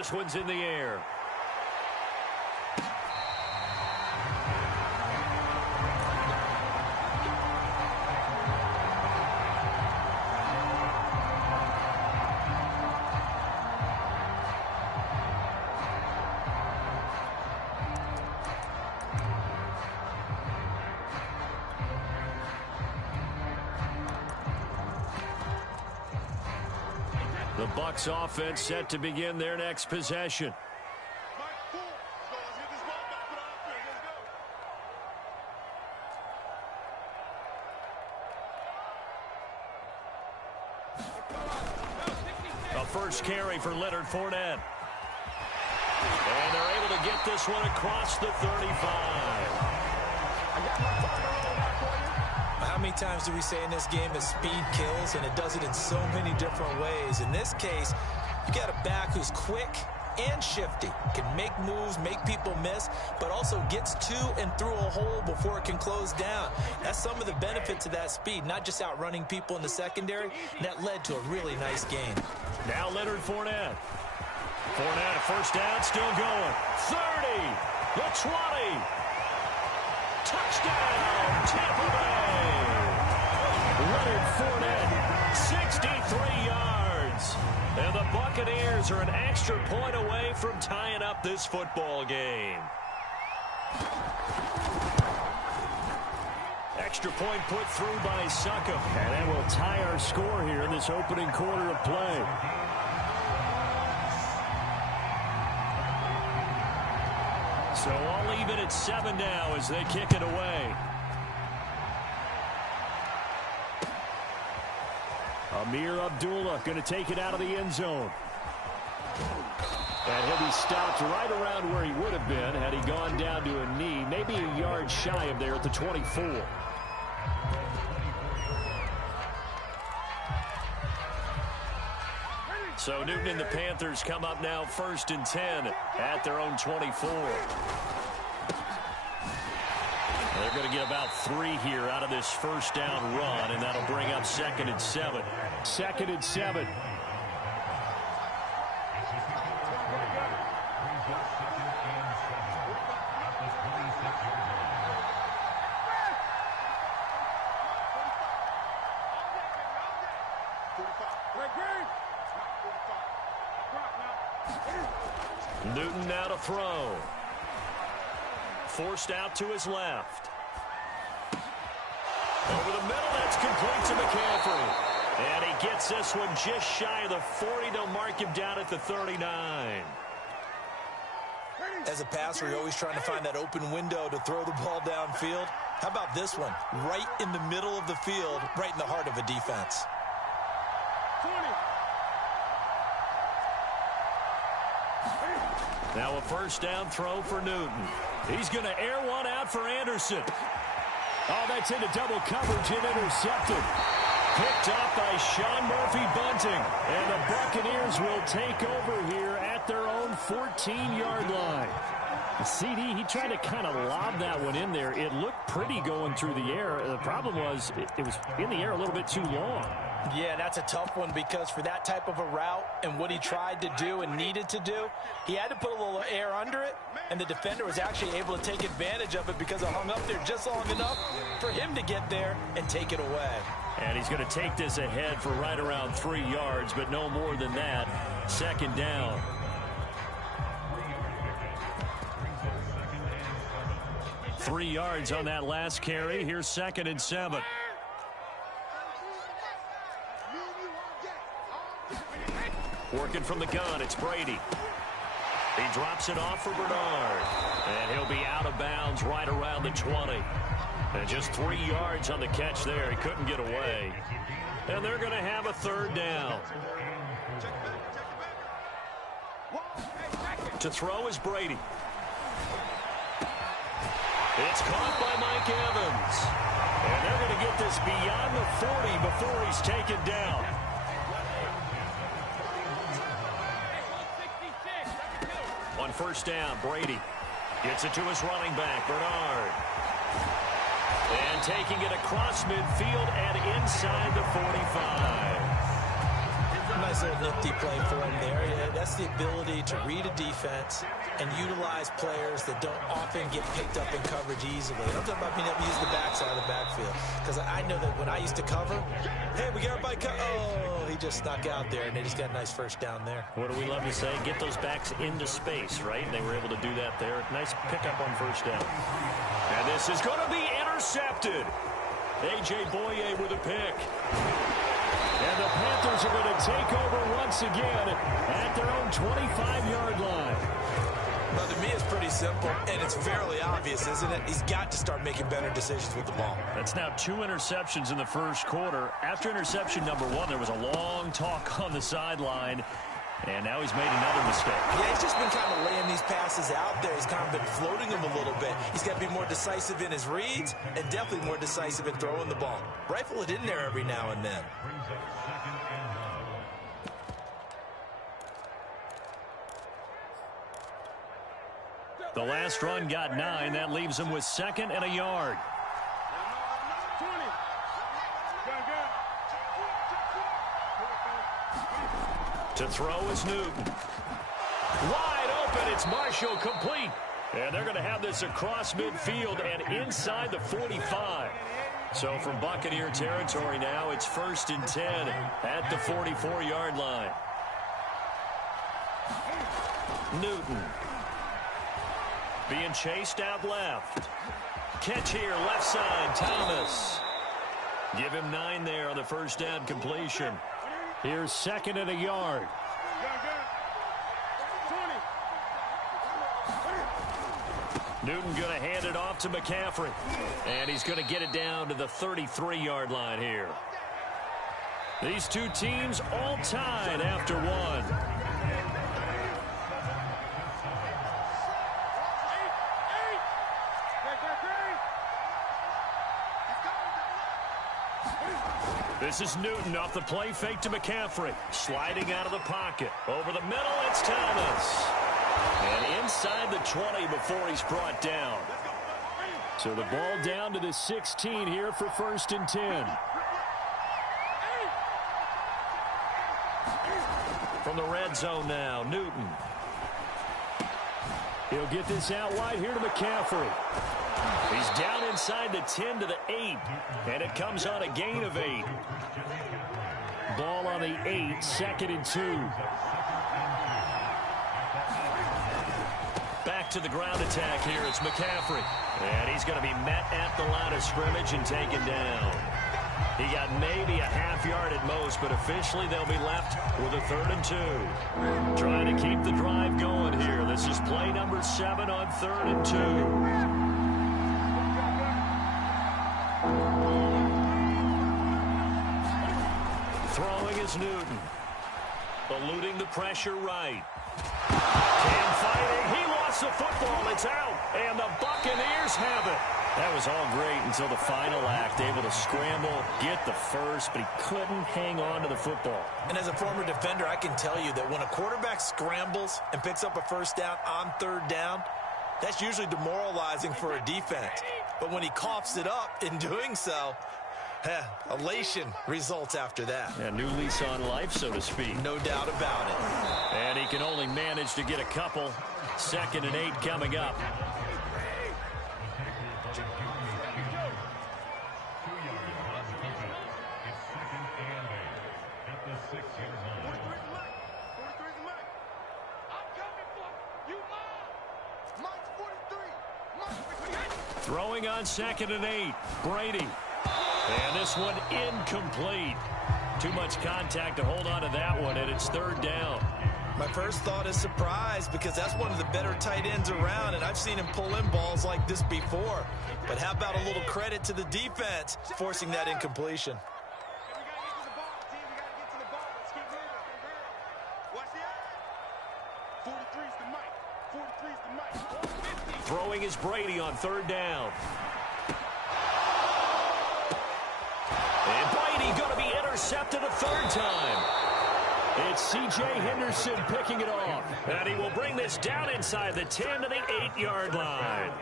This one's in the air. The Bucs offense set to begin their next possession. A first carry for Leonard Fournette. And they're able to get this one across the 35. How many times do we say in this game that speed kills, and it does it in so many different ways? In this case, you got a back who's quick and shifty, can make moves, make people miss, but also gets to and through a hole before it can close down. That's some of the benefits of that speed, not just outrunning people in the secondary. That led to a really nice gain. Now Leonard Fournette. Fournette, first down, still going. 30, the 20. Touchdown, Tampa Bay. Leonard Fournette, 63 yards. And the Buccaneers are an extra point away from tying up this football game. Extra point put through by Suckup. And that will tie our score here in this opening quarter of play. So all even at 7 now as they kick it away. Amir Abdullah going to take it out of the end zone. And he'll be stopped right around where he would have been had he gone down to a knee, maybe a yard shy of there at the 24. So Newton and the Panthers come up now 1st and 10 at their own 24. They're going to get about 3 here out of this first down run, and that'll bring up 2nd and 7. 2nd and 7. Newton now to throw. Forced out to his left. Over the middle, that's complete to McCaffrey. And he gets this one just shy of the 40. They'll mark him down at the 39. As a passer, you're always trying to find that open window to throw the ball downfield. How about this one? Right in the middle of the field, right in the heart of a defense. 20. Now a first down throw for Newton. He's going to air one out for Anderson. Oh, that's into double coverage and intercepted. Picked up by Sean Murphy-Bunting. And the Buccaneers will take over here at their own 14-yard line. The CD, he tried to kind of lob that one in there. It looked pretty going through the air. The problem was it was in the air a little bit too long. Yeah, that's a tough one because for that type of a route and what he tried to do and needed to do, he had to put a little air under it, and the defender was actually able to take advantage of it because it hung up there just long enough for him to get there and take it away. And he's going to take this ahead for right around 3 yards, but no more than that. 2nd down. Three yards on that last carry. Here's 2nd and 7. Working from the gun, it's Brady. He drops it off for Bernard. And he'll be out of bounds right around the 20. And just 3 yards on the catch there. He couldn't get away. And they're going to have a 3rd down. To throw is Brady. It's caught by Mike Evans. And they're going to get this beyond the 40 before he's taken down. On first down, Brady gets it to his running back, Bernard. And taking it across midfield and inside the 45. I'm nice little nifty play for him there. Yeah, that's the ability to read a defense and utilize players that don't often get picked up in coverage easily. And I'm talking about being able to use the backside of the backfield. Because I know that when I used to cover, hey, we got everybody oh, he just snuck out there, and they just got a nice first down there. What do we love to say? Get those backs into space, right? And they were able to do that there. Nice pickup on first down. And this is going to be intercepted. A.J. Boye with a pick. And the Panthers are going to take over once again at their own 25-yard line. Well, to me, it's pretty simple, and it's fairly obvious, isn't it? He's got to start making better decisions with the ball. That's now 2 interceptions in the first quarter. After interception number 1, there was a long talk on the sideline, and now he's made another mistake. Yeah, he's just been kind of laying these passes out there. He's kind of been floating them a little bit. He's got to be more decisive in his reads and definitely more decisive in throwing the ball. Rifle it in there every now and then. The last run got 9. That leaves him with 2nd and a yard. 20. To throw is Newton. Wide open. It's Marshall, complete. And they're going to have this across midfield and inside the 45. So from Buccaneer territory now, it's 1st and 10 at the 44-yard line. Newton. Being chased out left. Catch here, left side, Thomas. Give him 9 there on the first down completion. Here's 2nd and a yard. 20. Newton going to hand it off to McCaffrey. And he's going to get it down to the 33-yard line here. These two teams all tied after 1. This is Newton off the play fake to McCaffrey. Sliding out of the pocket. Over the middle, it's Thomas. And inside the 20 before he's brought down. So the ball down to the 16 here for 1st and 10. From the red zone now, Newton. He'll get this out wide here to McCaffrey. He's down inside the 10 to the 8, and it comes on a gain of 8. Ball on the 8, 2nd and 2. Back to the ground attack here. It's McCaffrey. And he's going to be met at the line of scrimmage and taken down. He got maybe a half yard at most, but officially they'll be left with a 3rd and 2. Trying to keep the drive going here. This is play number 7 on 3rd and 2. Throwing is Newton. Eluding the pressure right. Cam fighting. He lost the football. It's out. And the Buccaneers have it. That was all great until the final act. Able to scramble, get the first, but he couldn't hang on to the football. And as a former defender, I can tell you that when a quarterback scrambles and picks up a first down on 3rd down, that's usually demoralizing for a defense. But when he coughs it up in doing so, elation results after that. A new lease on life, so to speak. No doubt about it. And he can only manage to get a couple. 2nd and 8 coming up. Throwing on 2nd and 8. Brady. And this one incomplete. Too much contact to hold on to that one, and it's 3rd down. My first thought is surprise, because that's one of the better tight ends around, and I've seen him pull in balls like this before. But how about a little credit to the defense forcing that incompletion? Throwing is Brady on 3rd down. And Brady going to be intercepted a 3rd time. It's C.J. Henderson picking it off. And he will bring this down inside the 10 to the 8-yard line.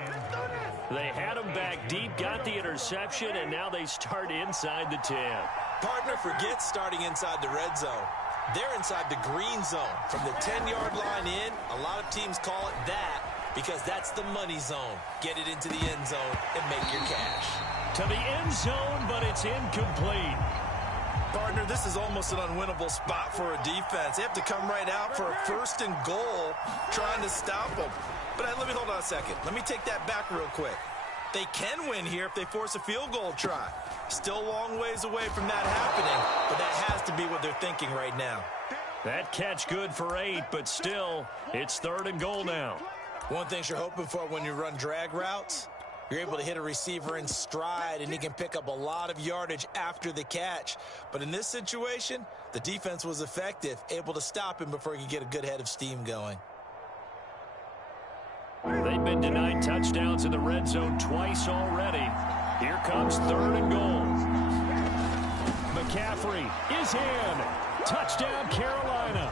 They had him back deep, got the interception, and now they start inside the 10. Partner forgets starting inside the red zone. They're inside the green zone. From the 10-yard line in, a lot of teams call it that because that's the money zone. Get it into the end zone and make your cash. To the end zone, but it's incomplete. Partner, this is almost an unwinnable spot for a defense. They have to come right out for a 1st and goal trying to stop them. But let me hold on a second. Let me take that back real quick. They can win here if they force a field goal try. Still a long ways away from that happening, but that has to be what they're thinking right now. That catch good for 8, but still, it's 3rd and goal now. One thing you're hoping for when you run drag routes, you're able to hit a receiver in stride, and he can pick up a lot of yardage after the catch. But in this situation, the defense was effective, able to stop him before he could get a good head of steam going. They've been denied touchdowns in the red zone twice already. Here comes 3rd and goal. McCaffrey is in. Touchdown, Carolina.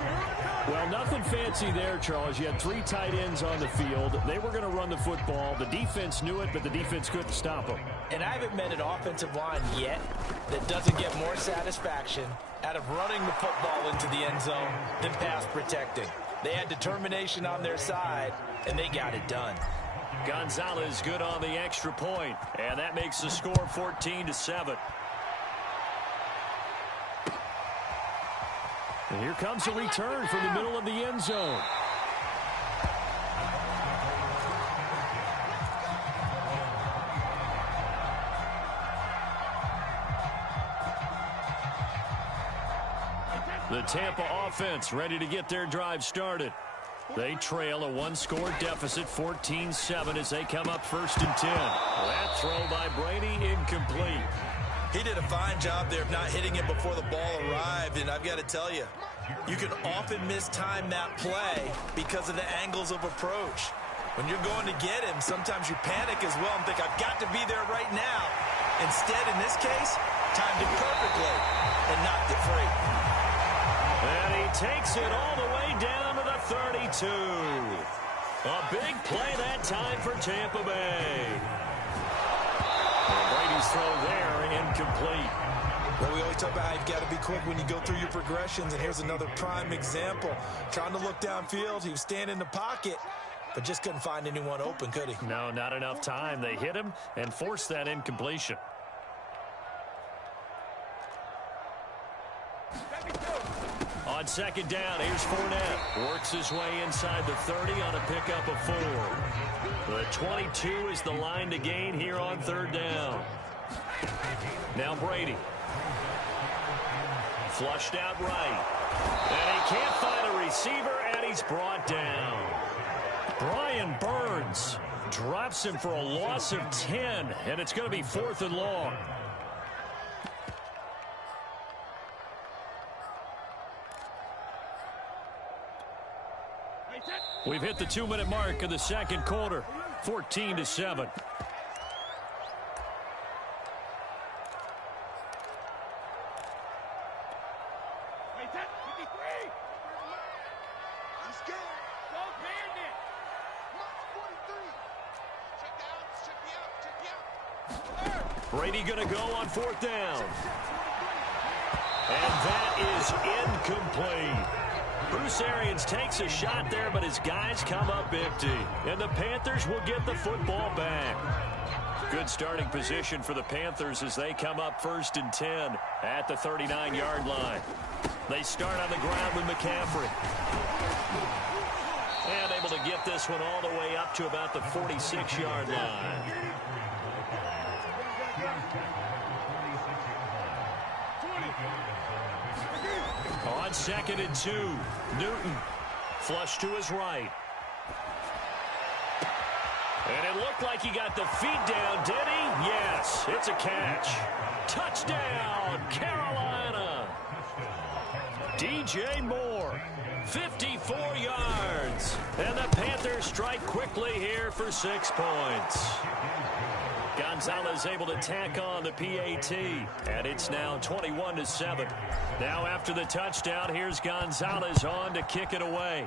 Well, nothing fancy there, Charles. You had 3 tight ends on the field. They were going to run the football. The defense knew it, but the defense couldn't stop them. And I haven't met an offensive line yet that doesn't get more satisfaction out of running the football into the end zone than pass protecting. They had determination on their side, and they got it done. Gonzalez good on the extra point, and that makes the score 14-7. And here comes a return from the middle of the end zone. The Tampa offense ready to get their drive started. They trail a 1-score deficit, 14-7, as they come up 1st and 10. That throw by Brady incomplete. He did a fine job there of not hitting it before the ball arrived, and I've got to tell you, you can often mistime that play because of the angles of approach. When you're going to get him, sometimes you panic as well and think, I've got to be there right now. Instead, in this case, timed it perfectly and knocked it free. And he takes it all the way down to the 32. A big play that time for Tampa Bay. And Brady's throw there, incomplete. Well, we always talk about how you've got to be quick when you go through your progressions, and here's another prime example. Trying to look downfield, he was standing in the pocket, but just couldn't find anyone open, could he? No, not enough time. They hit him and forced that incompletion. On 2nd down, here's Fournette. Works his way inside the 30 on a pickup of 4. The 22 is the line to gain here on 3rd down. Now Brady. Flushed out right. And he can't find a receiver, and he's brought down. Brian Burns drops him for a loss of 10, and it's going to be 4th and long. We've hit the 2-minute mark of the 2nd quarter, 14-7. Brady going to go on 4th down. And that is incomplete. Bruce Arians takes a shot there, but his guys come up empty. And the Panthers will get the football back. Good starting position for the Panthers as they come up 1st and 10 at the 39-yard line. They start on the ground with McCaffrey. And able to get this one all the way up to about the 46-yard line. On 2nd and 2, Newton flush to his right. And it looked like he got the feet down, did he? Yes, it's a catch. Touchdown, Carolina. DJ Moore, 54 yards. And the Panthers strike quickly here for 6 points. Gonzalez able to tack on the PAT, and it's now 21-7. Now after the touchdown, here's Gonzalez on to kick it away.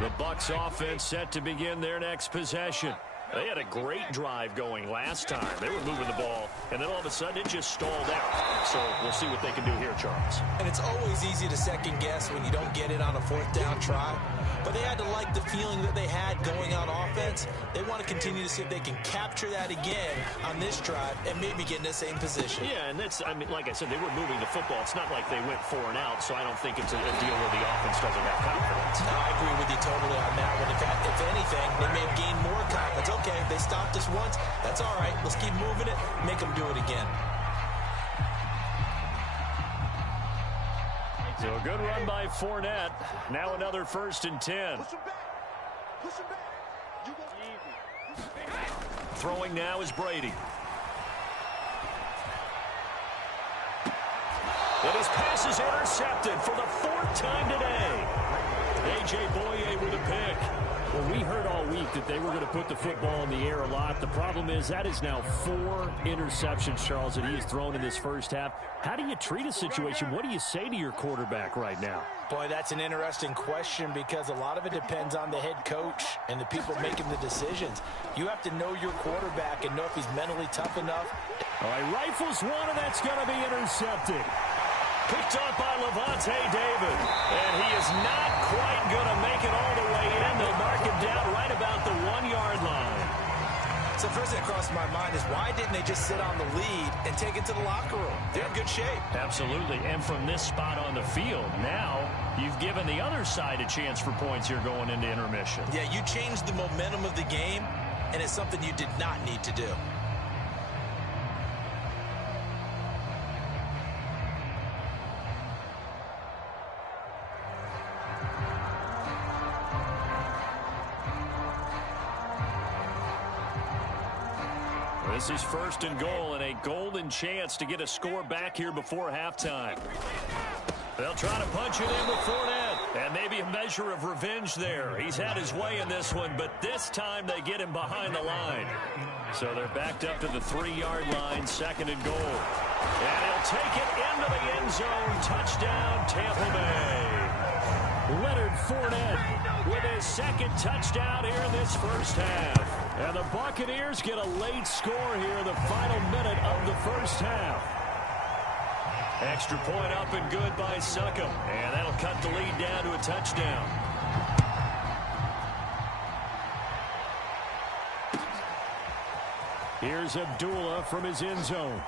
The Bucs offense set to begin their next possession. They had a great drive going last time. They were moving the ball, and then all of a sudden it just stalled out. So we'll see what they can do here, Charles. And it's always easy to second guess when you don't get it on a fourth down try. But they had to like the feeling that they had going on offense. They want to continue to see if they can capture that again on this drive and maybe get in the same position. Yeah, and that's, I mean, like I said, they were moving the football. It's not like they went 4 and out, so I don't think it's a deal where the offense doesn't have confidence. No, I agree with you totally on that one. If anything, they may have gained more confidence. Okay, they stopped us once. That's all right. Let's keep moving it. Make them do it again. So a good run by Fournette. Now another 1st and 10. Push him back. Push him back. You go. Throwing now is Brady. And his pass is intercepted for the 4th time today. A.J. Boye with a pick. Well, we heard all week that they were going to put the football in the air a lot. The problem is that is now 4 interceptions, Charles, that he has thrown in this first half. How do you treat a situation? What do you say to your quarterback right now? Boy, that's an interesting question because a lot of it depends on the head coach and the people making the decisions. You have to know your quarterback and know if he's mentally tough enough. All right, rifles one, and that's going to be intercepted. Picked up by Levante David. And he is not quite going to make it all the way in. They'll mark him down right about the 1-yard line. So first thing that crossed my mind is why didn't they just sit on the lead and take it to the locker room? They're in good shape. Absolutely. And from this spot on the field, now you've given the other side a chance for points here going into intermission. Yeah, you changed the momentum of the game, and it's something you did not need to do. This is 1st and goal and a golden chance to get a score back here before halftime. They'll try to punch it in with Fournette. And maybe a measure of revenge there. He's had his way in this one, but this time they get him behind the line. So they're backed up to the 3-yard line, 2nd and goal. And he'll take it into the end zone. Touchdown, Tampa Bay. Leonard Fournette With his 2nd touchdown here in this first half. And the Buccaneers get a late score here in the final minute of the first half. Extra point up and good by Succop. And that'll cut the lead down to a touchdown. Here's Abdullah from his end zone.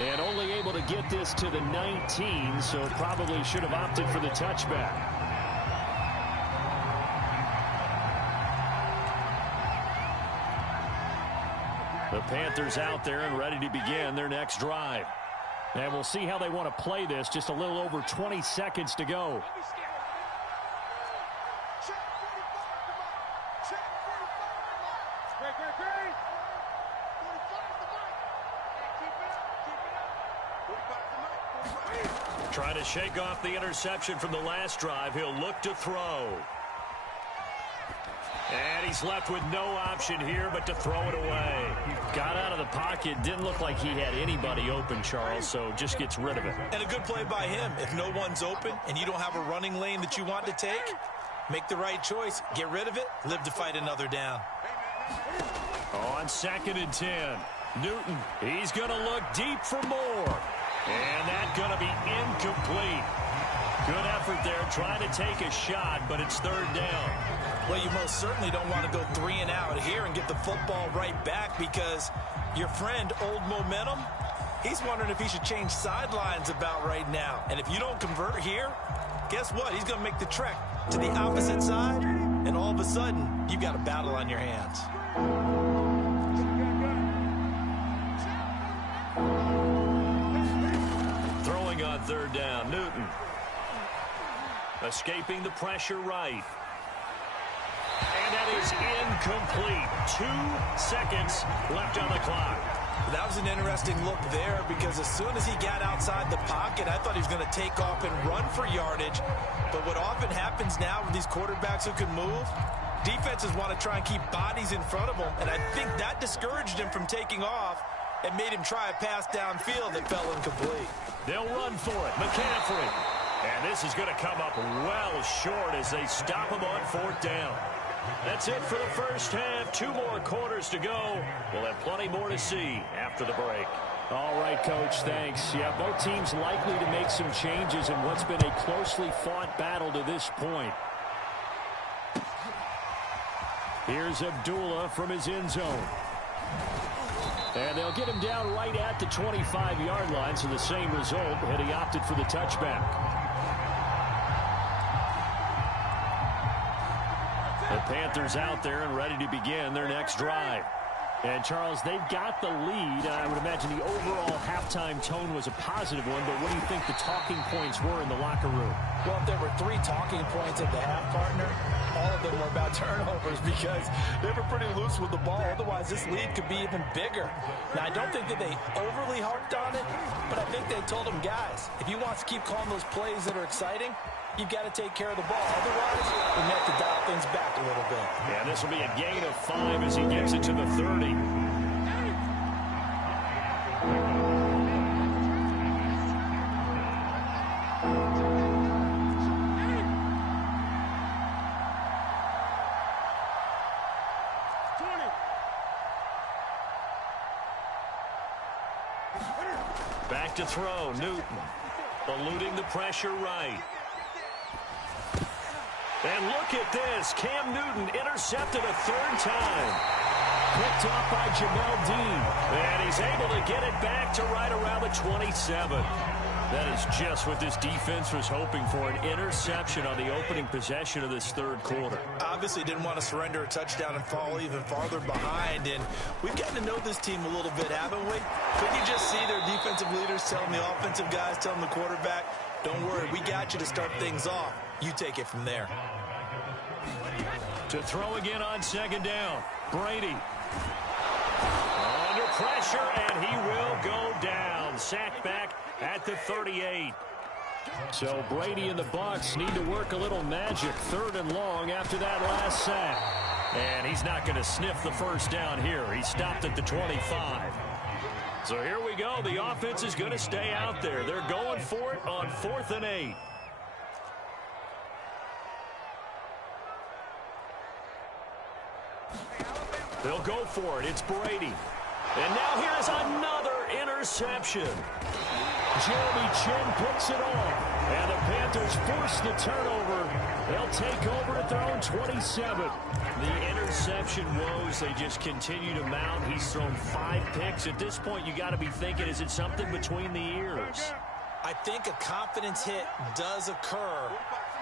And only able to get this to the 19, so probably should have opted for the touchback. The Panthers out there and ready to begin their next drive. And we'll see how they want to play this. Just a little over 20 seconds to go. Trying to shake off the interception from the last drive. He'll look to throw. And he's left with no option here but to throw it away. Got out of the pocket. Didn't look like he had anybody open, Charles, so just gets rid of it. And a good play by him. If no one's open and you don't have a running lane that you want to take, make the right choice. Get rid of it. Live to fight another down. On 2nd and 10. Newton, he's going to look deep for more. And that's going to be incomplete. Good effort there trying to take a shot, but it's 3rd down. Well, you most certainly don't want to go 3 and out here and get the football right back because your friend, Old Momentum, he's wondering if he should change sidelines about right now. And if you don't convert here, guess what? He's going to make the trek to the opposite side, and all of a sudden, you've got a battle on your hands. Throwing on 3rd down, Newton. Escaping the pressure right. And that is incomplete. 2 seconds left on the clock. That was an interesting look there because as soon as he got outside the pocket, I thought he was going to take off and run for yardage. But what often happens now with these quarterbacks who can move, defenses want to try and keep bodies in front of them. And I think that discouraged him from taking off and made him try a pass downfield that fell incomplete. They'll run for it. McCaffrey. And this is going to come up well short as they stop him on 4th down. That's it for the first half. 2 more quarters to go. We'll have plenty more to see after the break. All right, Coach, thanks. Yeah, both teams likely to make some changes in what's been a closely fought battle to this point. Here's Abdullah from his end zone. And they'll get him down right at the 25-yard line, so the same result, and he opted for the touchback. The Panthers out there and ready to begin their next drive. And, Charles, they've got the lead. I would imagine the overall halftime tone was a positive one, but what do you think the talking points were in the locker room? Well, if there were 3 talking points at the half, partner, all of them were about turnovers because they were pretty loose with the ball. Otherwise, this lead could be even bigger. Now, I don't think that they overly harped on it, but I think they told them, guys, if you want to keep calling those plays that are exciting, you've got to take care of the ball. Otherwise, we have to dial things back a little bit. Yeah, this will be a gain of 5 as he gets it to the 30. Back to throw, Newton. Eluding the pressure right. And look at this. Cam Newton intercepted a 3rd time. Picked off by Jamel Dean. And he's able to get it back to right around the 27. That is just what this defense was hoping for, an interception on the opening possession of this 3rd quarter. Obviously didn't want to surrender a touchdown and fall even farther behind. And we've gotten to know this team a little bit, haven't we? Couldn't you just see their defensive leaders telling the offensive guys, telling the quarterback, don't worry, we got you to start things off. You take it from there. To throw again on 2nd down. Brady. Under pressure, and he will go down. Sacked back at the 38. So Brady and the Bucs need to work a little magic. 3rd and long after that last sack. And he's not going to sniff the 1st down here. He stopped at the 25. So here we go. The offense is going to stay out there. They're going for it on 4th and 8. They'll go for it. It's Brady. And now here's another interception. Jeremy Chin picks it off. And the Panthers force the turnover. They'll take over at their own 27. The interception woes, they just continue to mount. He's thrown 5 picks. At this point, you got to be thinking, is it something between the ears? I think a confidence hit does occur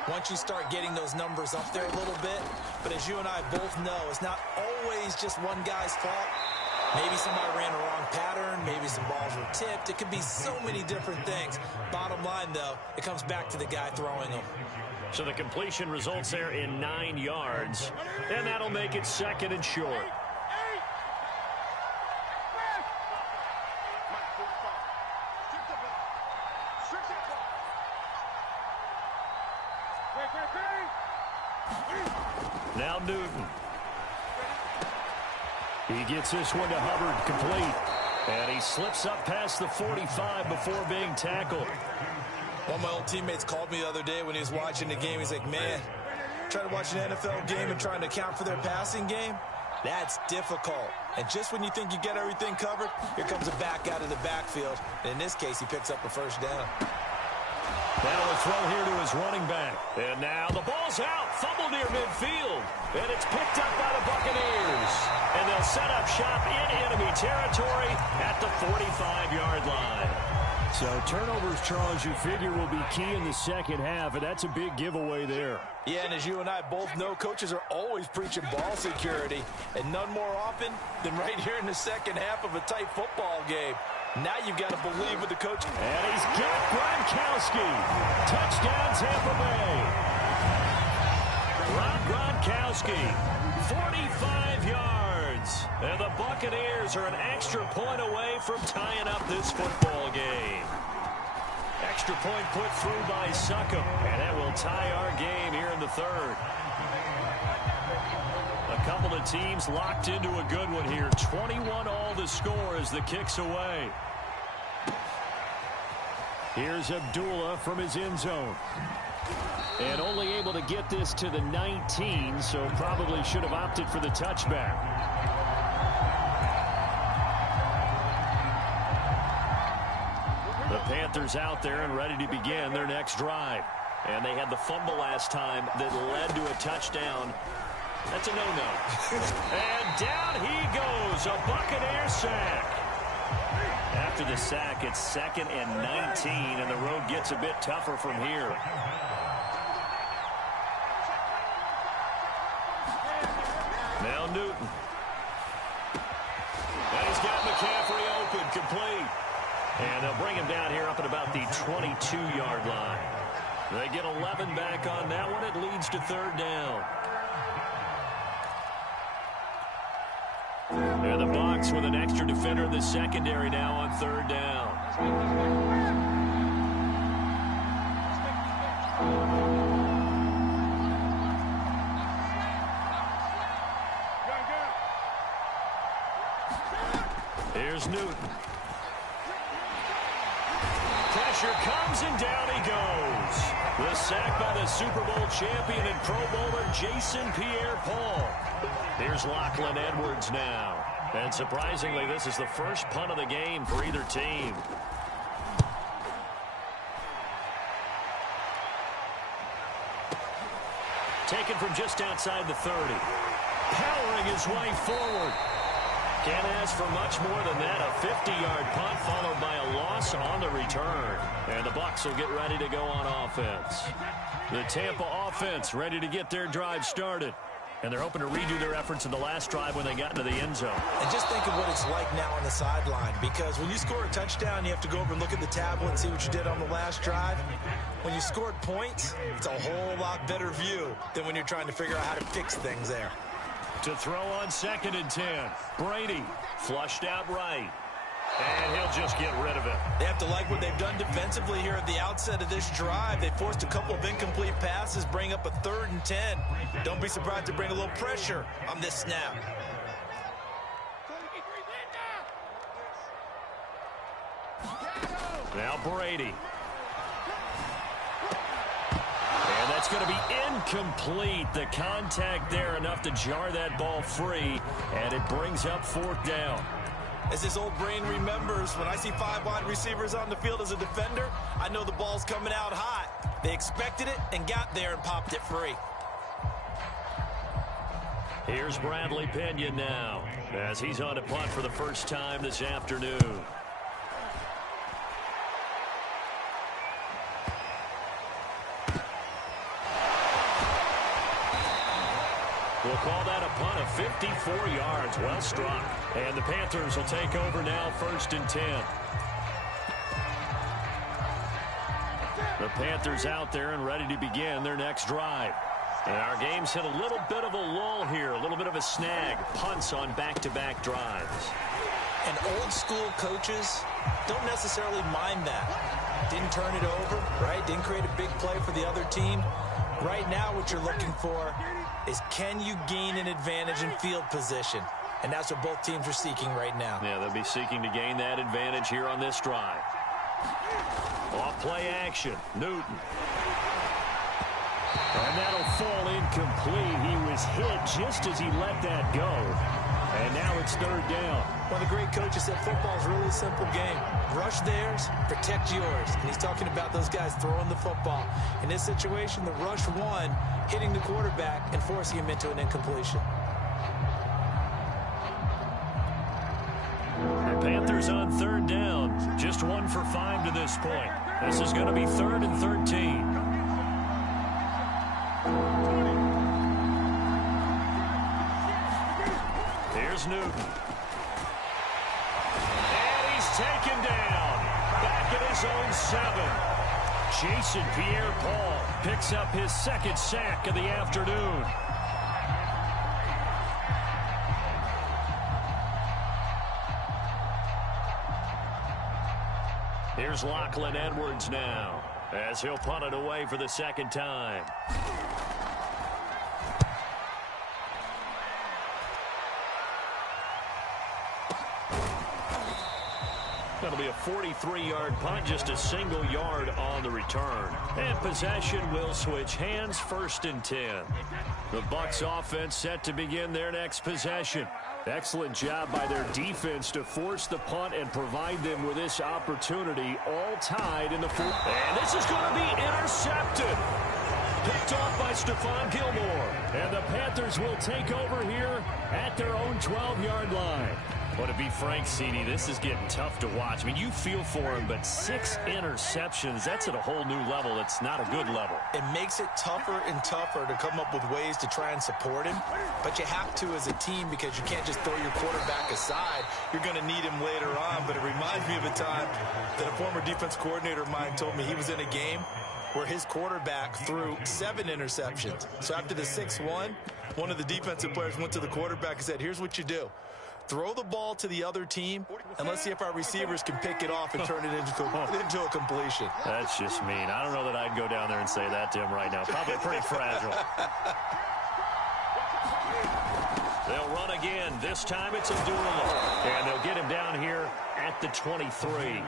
once you start getting those numbers up there a little bit. But as you and I both know, it's not always just one guy's fault. Maybe somebody ran a wrong pattern. Maybe some balls were tipped. It could be so many different things. Bottom line, though, it comes back to the guy throwing them. So the completion results there in 9 yards. And that'll make it 2nd and short. Now Newton. He gets this one to Hubbard, complete. And he slips up past the 45 before being tackled. One of my old teammates called me the other day when he was watching the game. He's like, man, trying to watch an NFL game and trying to account for their passing game, that's difficult. And just when you think you get everything covered, here comes a back out of the backfield. And in this case, he picks up a 1st down. Now a throw here to his running back. And now the ball's out. Fumble near midfield. And it's picked up by the Buccaneers. And they'll set up shop in enemy territory at the 45-yard line. So turnovers, Charles, you figure will be key in the 2nd half, and that's a big giveaway there. Yeah, and as you and I both know, coaches are always preaching ball security, and none more often than right here in the 2nd half of a tight football game. Now you've got to believe with the coach. And he's got Gronkowski. Touchdown, Tampa Bay. Gronkowski, 45 yards. And the Buccaneers are an extra point away from tying up this football game. Extra point put through by Succop, and that will tie our game here in the 3rd. A couple of teams locked into a good one here. 21 all the score as the kick's away. Here's Abdullah from his end zone. And only able to get this to the 19, so probably should have opted for the touchback. The Panthers out there and ready to begin their next drive. And they had the fumble last time that led to a touchdown. That's a no-no. And down he goes, a Buccaneer sack. After the sack, it's 2nd and 19, and the road gets a bit tougher from here. Now Newton. And he's got McCaffrey open, complete. And they'll bring him down here up at about the 22-yard line. They get 11 back on that one. It leads to 3rd down. And the Bucs with an extra defender in the secondary now on 3rd down. Here's Newton. Pressure comes and down he goes. The sack by the Super Bowl champion and Pro Bowler Jason Pierre-Paul. Here's Lachlan Edwards now. And surprisingly, this is the first punt of the game for either team. Taken from just outside the 30. Powering his way forward. Can't ask for much more than that. A 50-yard punt followed by a loss on the return. And the Bucs will get ready to go on offense. The Tampa offense ready to get their drive started. And they're hoping to redo their efforts in the last drive when they got into the end zone. And just think of what it's like now on the sideline, because when you score a touchdown, you have to go over and look at the tablet and see what you did on the last drive. When you scored points, it's a whole lot better view than when you're trying to figure out how to fix things there. To throw on 2nd and 10. Brady flushed out right. And he'll just get rid of it. They have to like what they've done defensively here at the outset of this drive. They forced a couple of incomplete passes, bring up a 3rd and 10. Don't be surprised to bring a little pressure on this snap. Now Brady. And that's going to be incomplete. The contact there enough to jar that ball free. And it brings up 4th down. As his old brain remembers, when I see 5 wide receivers on the field as a defender, I know the ball's coming out hot. They expected it and got there and popped it free. Here's Bradley Pinion now as he's on to punt for the first time this afternoon. We'll call that a punt of 54 yards. Well struck. And the Panthers will take over now, 1st and 10. The Panthers out there and ready to begin their next drive. And our game's hit a little bit of a lull here, a little bit of a snag. Punts on back-to-back drives. And old-school coaches don't necessarily mind that. Didn't turn it over, right? Didn't create a big play for the other team. Right now what you're looking for is, can you gain an advantage in field position? And that's what both teams are seeking right now. Yeah, they'll be seeking to gain that advantage here on this drive. Off play action, Newton. And that'll fall incomplete. He was hit just as he let that go. And now it's 3rd down. One of the great coaches said football's really a simple game. Rush theirs, protect yours. And he's talking about those guys throwing the football. In this situation, the rush one, hitting the quarterback and forcing him into an incompletion. The Panthers on 3rd down. Just 1 for 5 to this point. This is going to be 3rd and 13. Here's Newton. And he's taken down. Back at his own 7. Jason Pierre-Paul picks up his 2nd sack of the afternoon. Here's Lachlan Edwards now as he'll punt it away for the 2nd time. That'll be a 43-yard punt, just a single yard on the return. And possession will switch hands, 1st and 10. The Bucs offense set to begin their next possession. Excellent job by their defense to force the punt and provide them with this opportunity, all tied in the fourth. And this is going to be intercepted. Picked off by Stephon Gilmore. And the Panthers will take over here at their own 12-yard line. Well, to be frank, CD, this is getting tough to watch. I mean, you feel for him, but 6 interceptions, that's at a whole new level. It's not a good level. It makes it tougher and tougher to come up with ways to try and support him. But you have to as a team because you can't just throw your quarterback aside. You're going to need him later on. But it reminds me of a time that a former defense coordinator of mine told me he was in a game where his quarterback threw 7 interceptions. So after the 6-1, one of the defensive players went to the quarterback and said, here's what you do. Throw the ball to the other team, and let's see if our receivers can pick it off and turn it into a completion. That's just mean. I don't know that I'd go down there and say that to him right now. Probably pretty fragile. They'll run again. This time it's Abdullah. And they'll get him down here at the 23.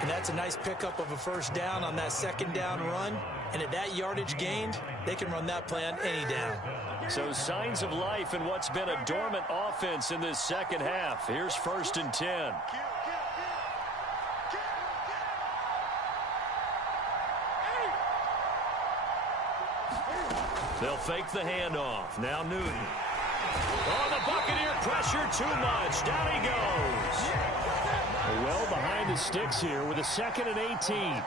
And that's a nice pickup of a 1st down on that 2nd down run. And at that yardage gained, they can run that play on any down. So signs of life in what's been a dormant offense in this 2nd half. Here's 1st and 10. They'll fake the handoff. Now Newton. Oh, the Buccaneer pressure too much. Down he goes. Well behind the sticks here with a 2nd and 18.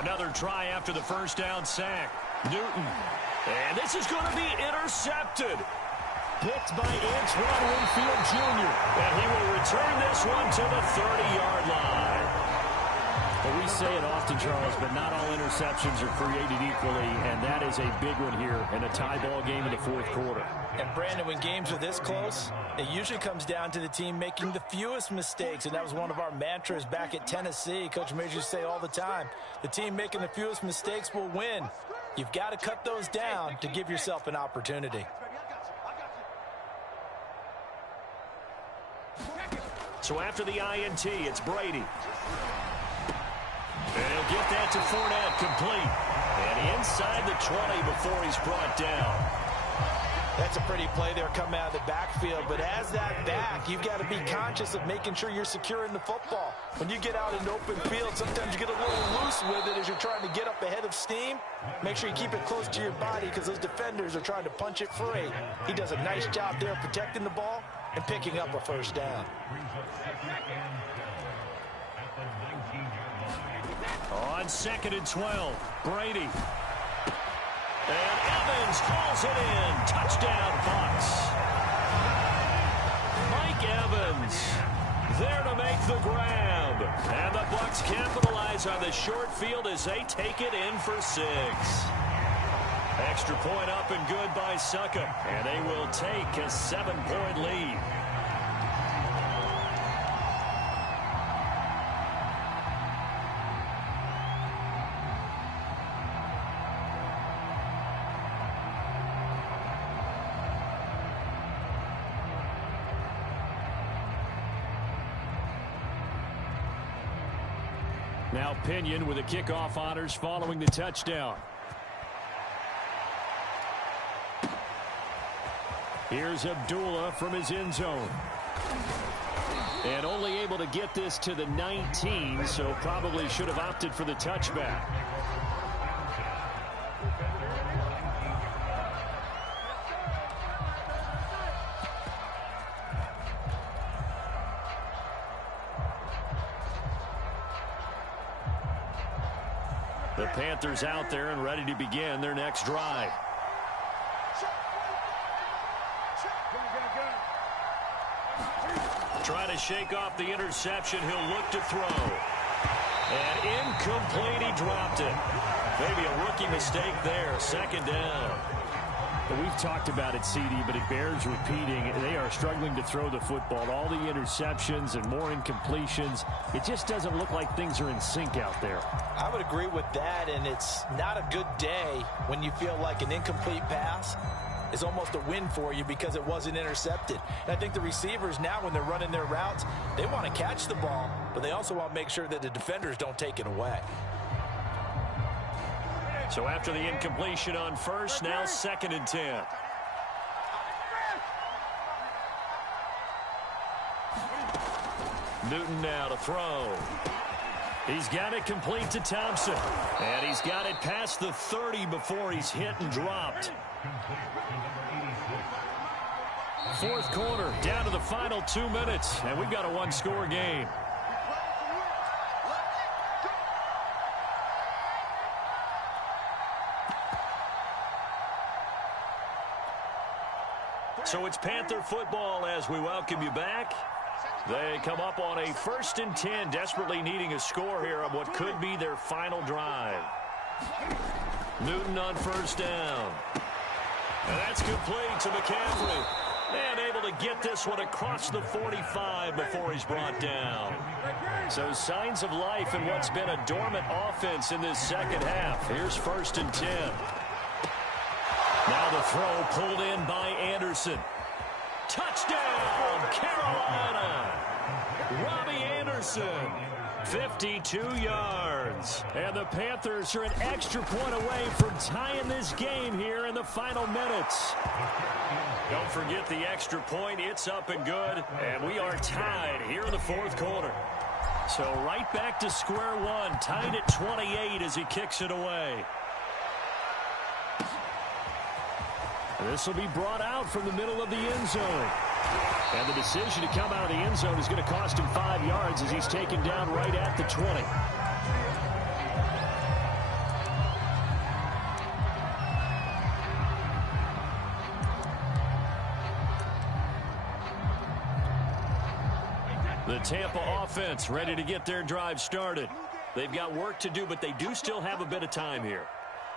Another try after the 1st down sack. Newton. And this is going to be intercepted. Picked by Antoine Winfield Jr. And he will return this one to the 30-yard line. Well, we say it often, Charles, but not all interceptions are created equally, and that is a big one here in a tie ball game in the 4th quarter. And, Brandon, when games are this close, it usually comes down to the team making the fewest mistakes, and that was one of our mantras back at Tennessee. Coach Major used to say all the time, the team making the fewest mistakes will win. You've got to cut those down to give yourself an opportunity. So after the INT, it's Brady. And he'll get that to Fournette, complete. And inside the 20 before he's brought down. That's a pretty play there coming out of the backfield. But as that back, you've got to be conscious of making sure you're securing the football. When you get out in open field, sometimes you get a little loose with it as you're trying to get up ahead of steam. Make sure you keep it close to your body because those defenders are trying to punch it free. He does a nice job there protecting the ball and picking up a 1st down. On 2nd and 12, Brady. And Evans calls it in. Touchdown, Bucs. Mike Evans there to make the grab. And the Bucs capitalize on the short field as they take it in for 6. Extra point up and good by Succop. And they will take a 7-point lead. Now Pinion with the kickoff honors following the touchdown. Here's Abdullah from his end zone. And only able to get this to the 19, so probably should have opted for the touchback. The Panthers out there and ready to begin their next drive. Trying to shake off the interception. He'll look to throw. And incomplete. He dropped it. Maybe a rookie mistake there. 2nd down. Well, we've talked about it, CD, but it bears repeating. They are struggling to throw the football. All the interceptions and more incompletions. It just doesn't look like things are in sync out there. I would agree with that, and it's not a good day when you feel like an incomplete pass is almost a win for you because it wasn't intercepted. And I think the receivers now, when they're running their routes, they want to catch the ball, but they also want to make sure that the defenders don't take it away. So after the incompletion on first, now 2nd and 10. Newton now to throw. He's got it complete to Thompson. And he's got it past the 30 before he's hit and dropped. 4th quarter, down to the final 2 minutes. And we've got a one-score game. So it's Panther football as we welcome you back. They come up on a 1st and 10, desperately needing a score here on what could be their final drive. Newton on 1st down. And that's complete to McCaffrey. And able to get this one across the 45 before he's brought down. So signs of life in what's been a dormant offense in this second half. Here's 1st and 10. Now the throw pulled in by Anderson. Touchdown, Carolina! Robbie Anderson, 52 yards. And the Panthers are an extra point away from tying this game here in the final minutes. Don't forget the extra point. It's up and good. And we are tied here in the 4th quarter. So right back to square one, tied at 28 as he kicks it away. This will be brought out from the middle of the end zone. And the decision to come out of the end zone is going to cost him 5 yards as he's taken down right at the 20. The Tampa offense ready to get their drive started. They've got work to do, but they do still have a bit of time here.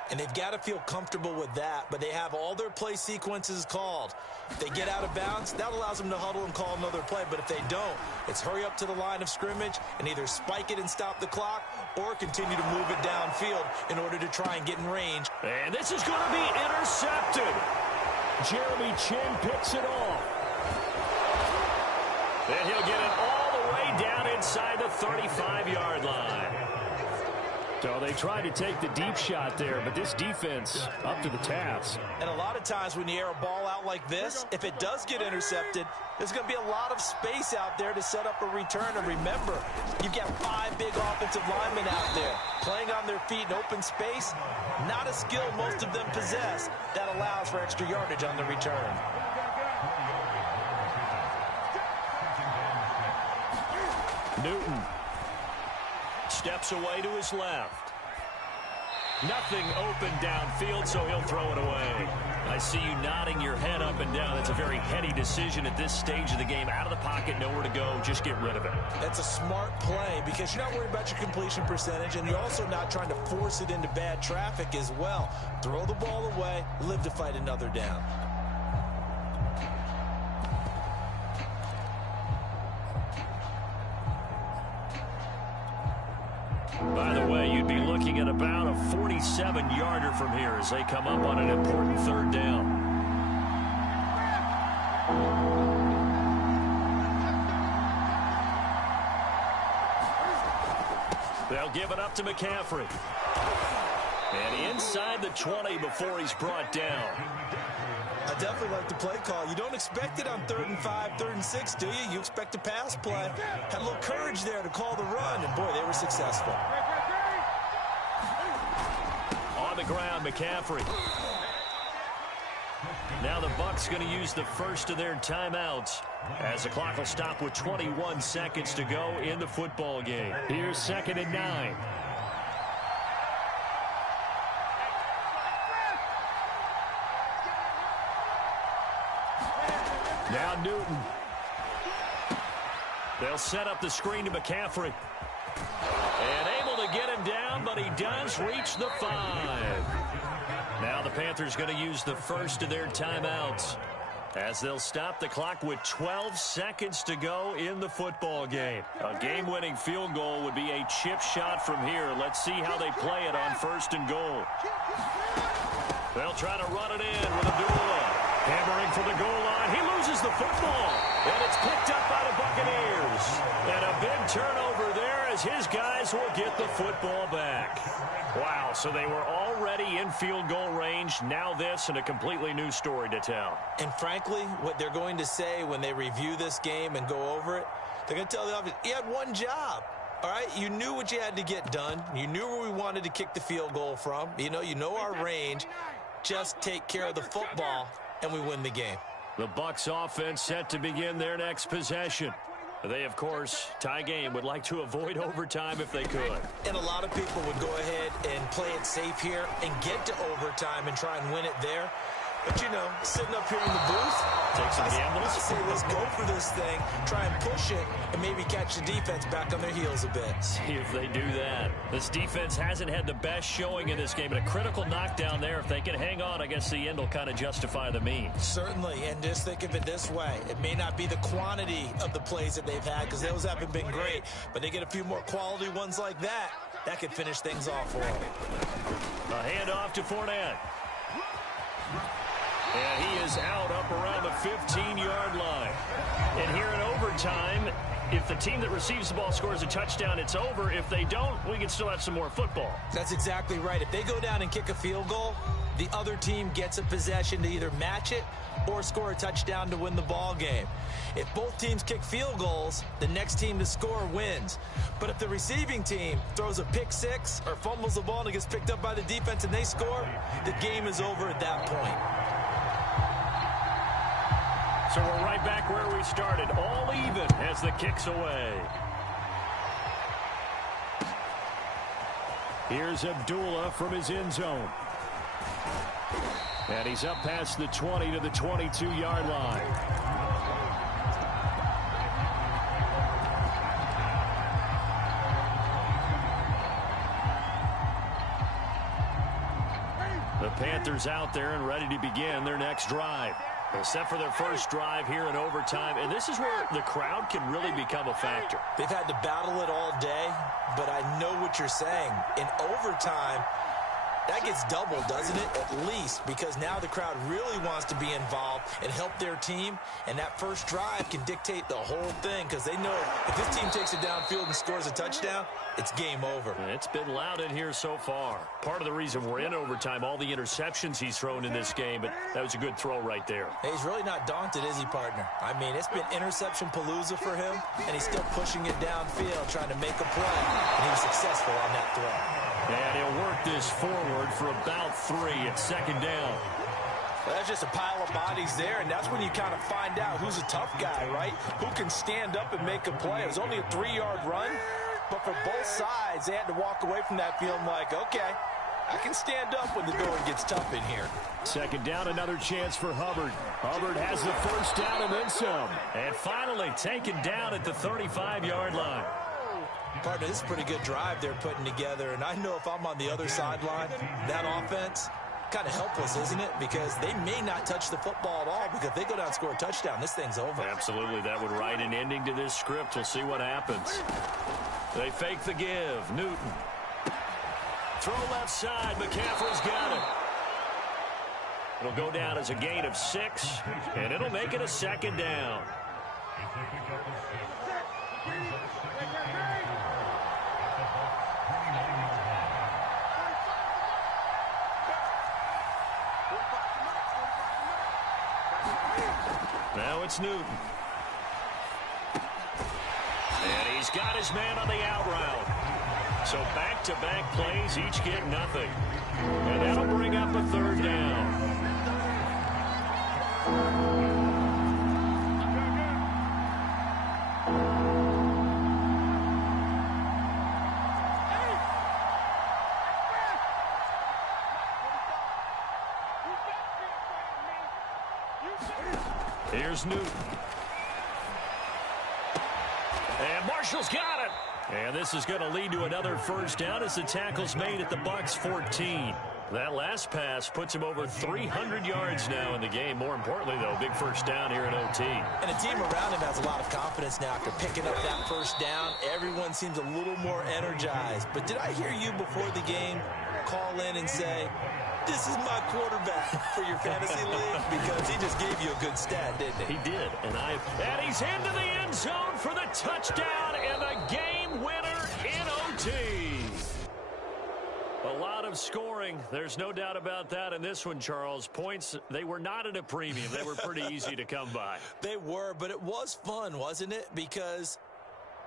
And they've got to feel comfortable with that, but they have all their play sequences called. If they get out of bounds, that allows them to huddle and call another play. But if they don't, it's hurry up to the line of scrimmage and either spike it and stop the clock or continue to move it downfield in order to try and get in range. And this is going to be intercepted. Jeremy Chin picks it off. And he'll get it all the way down inside the 35-yard line. So they tried to take the deep shot there, but this defense up to the task. And a lot of times when you air a ball out like this, if it does get intercepted, there's going to be a lot of space out there to set up a return. And remember, you've got 5 big offensive linemen out there playing on their feet in open space. Not a skill most of them possess that allows for extra yardage on the return. Newton steps away to his left. Nothing open downfield, so he'll throw it away. I see you nodding your head up and down. That's a very heady decision at this stage of the game. Out of the pocket, nowhere to go. Just get rid of it. That's a smart play because you're not worried about your completion percentage, and you're also not trying to force it into bad traffic as well. Throw the ball away, live to fight another down. By the way, you'd be looking at about a 47-yarder from here as they come up on an important 3rd down. They'll give it up to McCaffrey. And inside the 20 before he's brought down. I definitely like the play call. You don't expect it on 3rd and 5, 3rd and 6, do you? You expect a pass play. Had a little courage there to call the run, and boy, they were successful. On the ground, McCaffrey. Now the Bucs going to use the first of their timeouts as the clock will stop with 21 seconds to go in the football game. Here's 2nd and 9. Now Newton. They'll set up the screen to McCaffrey. And able to get him down, but he does reach the 5. Now the Panthers going to use the first of their timeouts as they'll stop the clock with 12 seconds to go in the football game. A game-winning field goal would be a chip shot from here. Let's see how they play it on 1st and goal. They'll try to run it in with Abdullah. Hammering for the goal line. He loses the football. And it's picked up by the Buccaneers. And a big turnover there as his guys will get the football back. Wow, so they were already in field goal range. Now this and a completely new story to tell. And frankly, what they're going to say when they review this game and go over it, they're going to tell the offense, you had one job. All right, you knew what you had to get done. You knew where we wanted to kick the field goal from. You know our range. Just take care of the football, and we win the game. The Bucs offense set to begin their next possession. They, of course, tie game, would like to avoid overtime if they could. And a lot of people would go ahead and play it safe here and get to overtime and try and win it there. But, sitting up here in the booth, take some gambles. I say let's go for this thing, try and push it, and maybe catch the defense back on their heels a bit. See if they do that. This defense hasn't had the best showing in this game, and a critical knockdown there. If they can hang on, I guess the end will kind of justify the means. Certainly, and just think of it this way. It may not be the quantity of the plays that they've had, because those haven't been great, but they get a few more quality ones like that. That could finish things off for them. A handoff to Fournette. And he is out up around the 15-yard line. And here in overtime, if the team that receives the ball scores a touchdown, it's over. If they don't, we can still have some more football. That's exactly right. If they go down and kick a field goal, the other team gets a possession to either match it or score a touchdown to win the ball game. If both teams kick field goals, the next team to score wins. But if the receiving team throws a pick six or fumbles the ball and it gets picked up by the defense and they score, the game is over at that point. So we're right back where we started, all even as the kick's away. Here's Abdullah from his end zone. And he's up past the 20 to the 22-yard line. The Panthers out there and ready to begin their next drive. They're set for their first drive here in overtime, and this is where the crowd can really become a factor. They've had to battle it all day, but I know what you're saying. In overtime, that gets doubled, doesn't it? At least, because now the crowd really wants to be involved and help their team, and that first drive can dictate the whole thing because they know if this team takes it downfield and scores a touchdown, it's game over. It's been loud in here so far. Part of the reason we're in overtime, all the interceptions he's thrown in this game, but that was a good throw right there. Hey, he's really not daunted, is he, partner? I mean, it's been interception palooza for him, and he's still pushing it downfield, trying to make a play, and he was successful on that throw. And he'll work this forward for about 3 at second down. Well, that's just a pile of bodies there, and that's when you kind of find out who's a tough guy, right? Who can stand up and make a play. It was only a 3-yard run, but for both sides, they had to walk away from that feeling like, okay, I can stand up when the going gets tough in here. Second down, another chance for Hubbard. Hubbard has the first down and then some. And finally taken down at the 35-yard line. Partner, this is a pretty good drive they're putting together, and I know if I'm on the other sideline, that offense, kind of helpless, isn't it? Because they may not touch the football at all, because if they go down and score a touchdown, this thing's over. Absolutely, that would write an ending to this script. We'll see what happens. They fake the give. Newton. Throw left side. McCaffrey's got it. It'll go down as a gain of 6, and it'll make it a second down. Now it's Newton. And he's got his man on the out route. So back-to-back plays, each get nothing. And that'll bring up a third down. Here's Newton. And Marshall's got it. And this is going to lead to another first down as the tackle's made at the Bucs 14. That last pass puts him over 300 yards now in the game. More importantly, though, big first down here in OT. And the team around him has a lot of confidence now after picking up that first down. Everyone seems a little more energized. But did I hear you before the game call in and say, this is my quarterback for your fantasy league? Because he just gave you a good stat, didn't he? He did. And he's into the end zone for the touchdown and the game winner in OT. A lot of scoring. There's no doubt about that in this one, Charles. Points, they were not at a premium. They were pretty easy to come by. They were, but it was fun, wasn't it? Because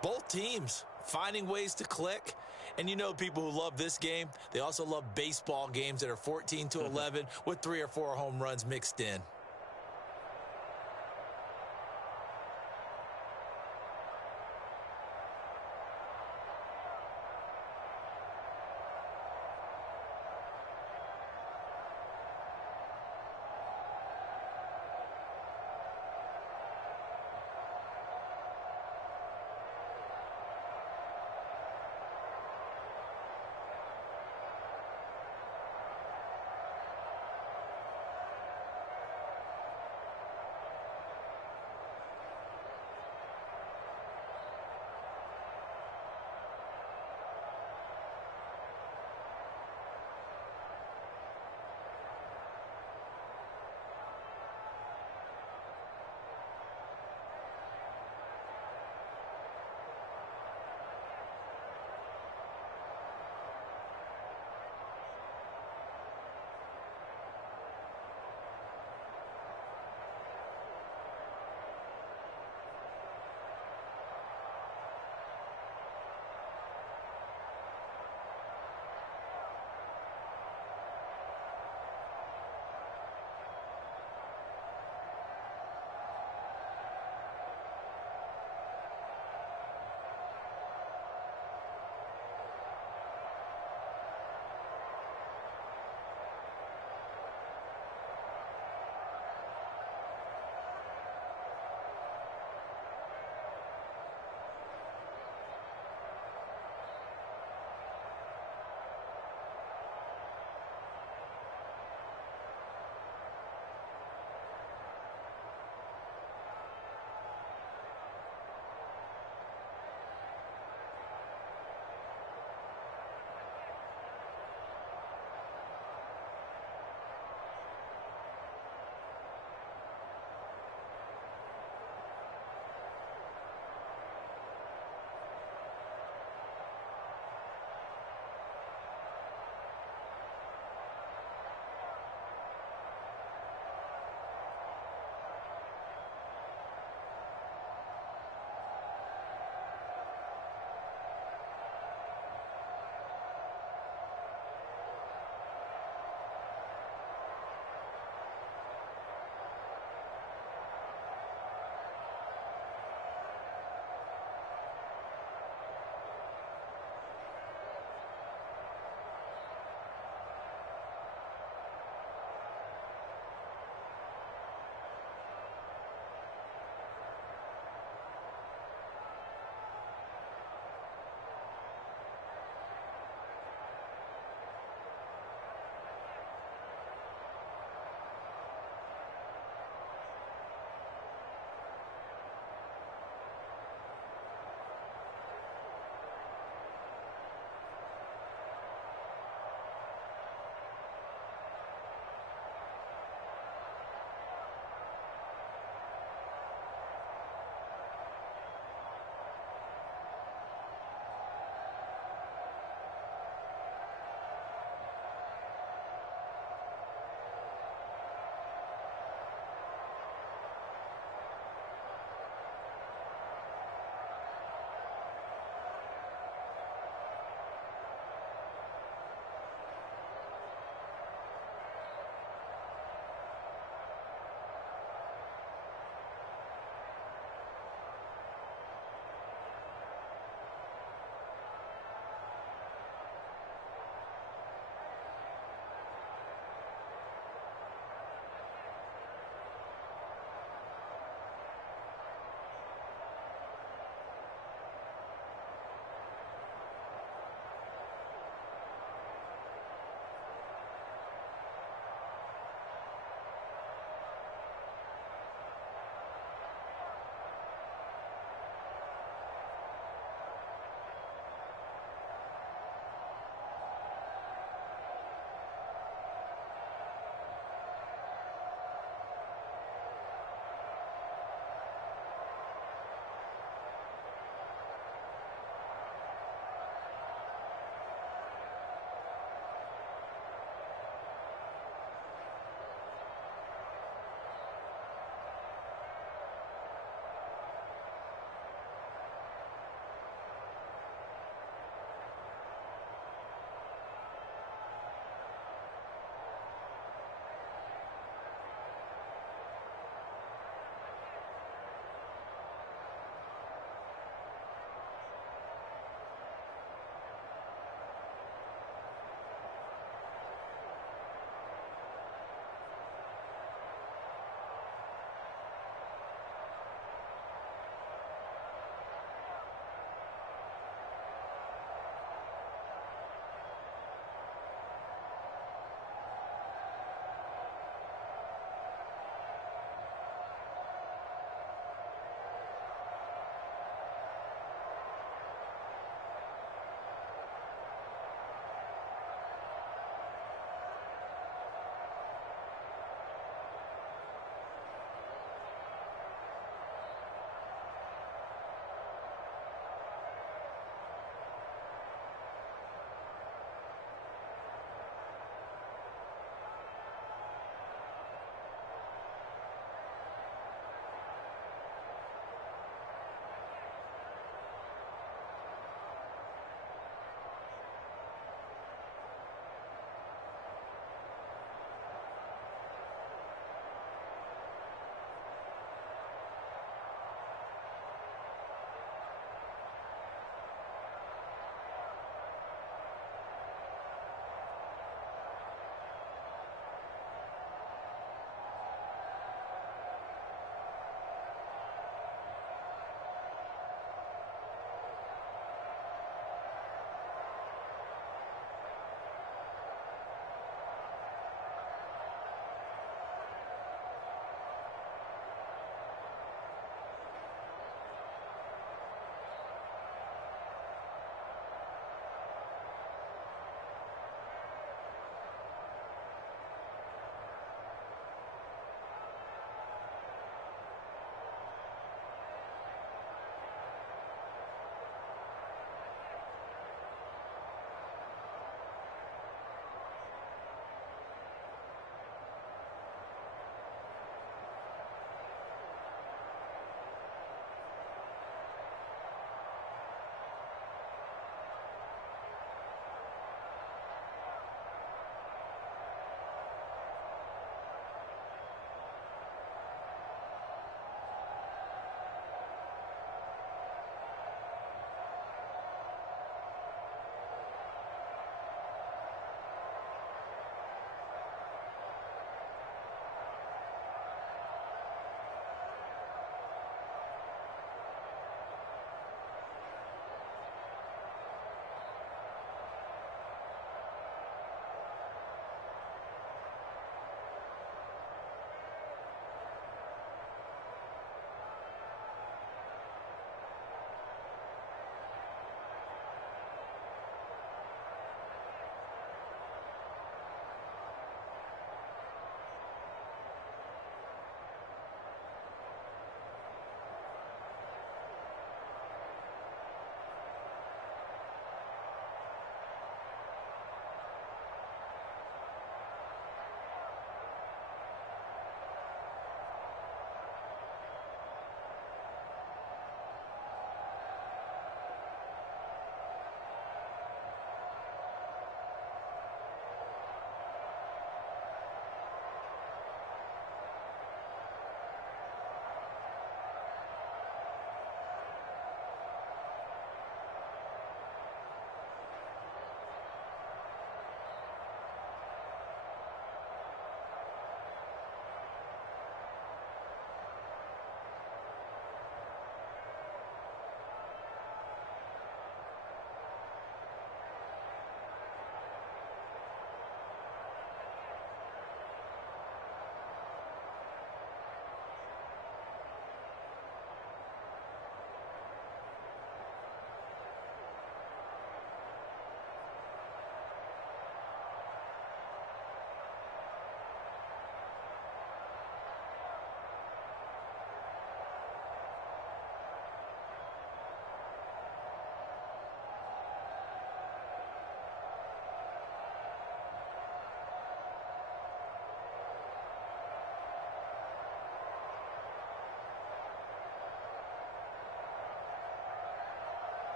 both teams finding ways to click. And you know people who love this game, they also love baseball games that are 14-11 with 3 or 4 home runs mixed in.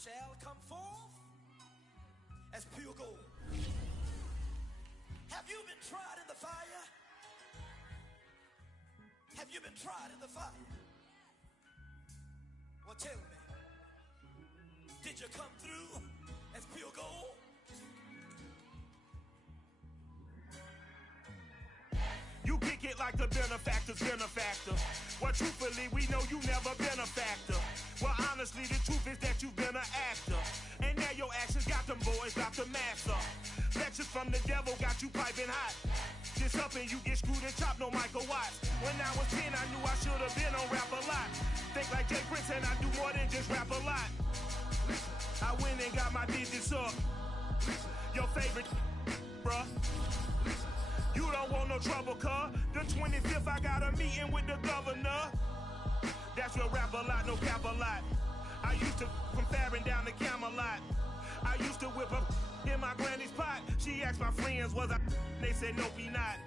shall come forth as pure gold. Have you been tried in the fire? Have you been tried in the fire? Well, tell me, did you come through as pure gold? You kick it like the benefactor's benefactor. Well, truthfully, we know you never been a factor. Well, honestly, the truth is that you've been an actor. And now your actions got them boys about to mass up. Lectures from the devil got you piping hot. This up and you get screwed and chopped, no Michael Watts. When I was 10, I knew I should have been on rap a lot. Think like Jay Prince and I do more than just rap a lot. I went and got my digits up. Your favorite, bruh. You don't want no trouble, cuz. The 25th, I got a meeting with the governor. That's real rap a lot, no cap a lot. I used to from Farron down to Camelot. I used to whip up in my granny's pot. She asked my friends, was I? They said, nope, he not.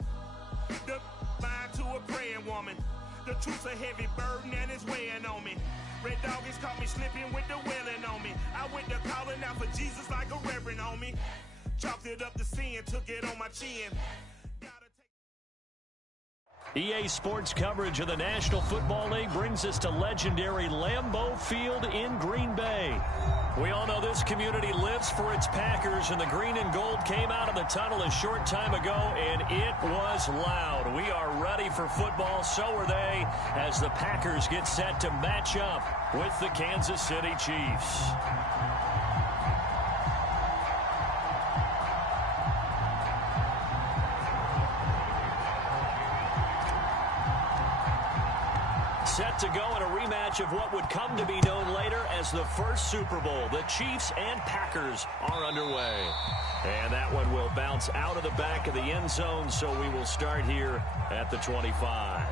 The line to a praying woman. The truth's a heavy burden and it's weighing on me. Red doggies caught me slipping with the wailing on me. I went to calling out for Jesus like a reverend on me. Chalked it up to sin, took it on my chin. EA Sports coverage of the National Football League brings us to legendary Lambeau Field in Green Bay. We all know this community lives for its Packers, and the green and gold came out of the tunnel a short time ago, and it was loud. We are ready for football, so are they, as the Packers get set to match up with the Kansas City Chiefs. Set to go in a rematch of what would come to be known later as the first Super Bowl. The Chiefs and Packers are underway. And that one will bounce out of the back of the end zone, so we will start here at the 25.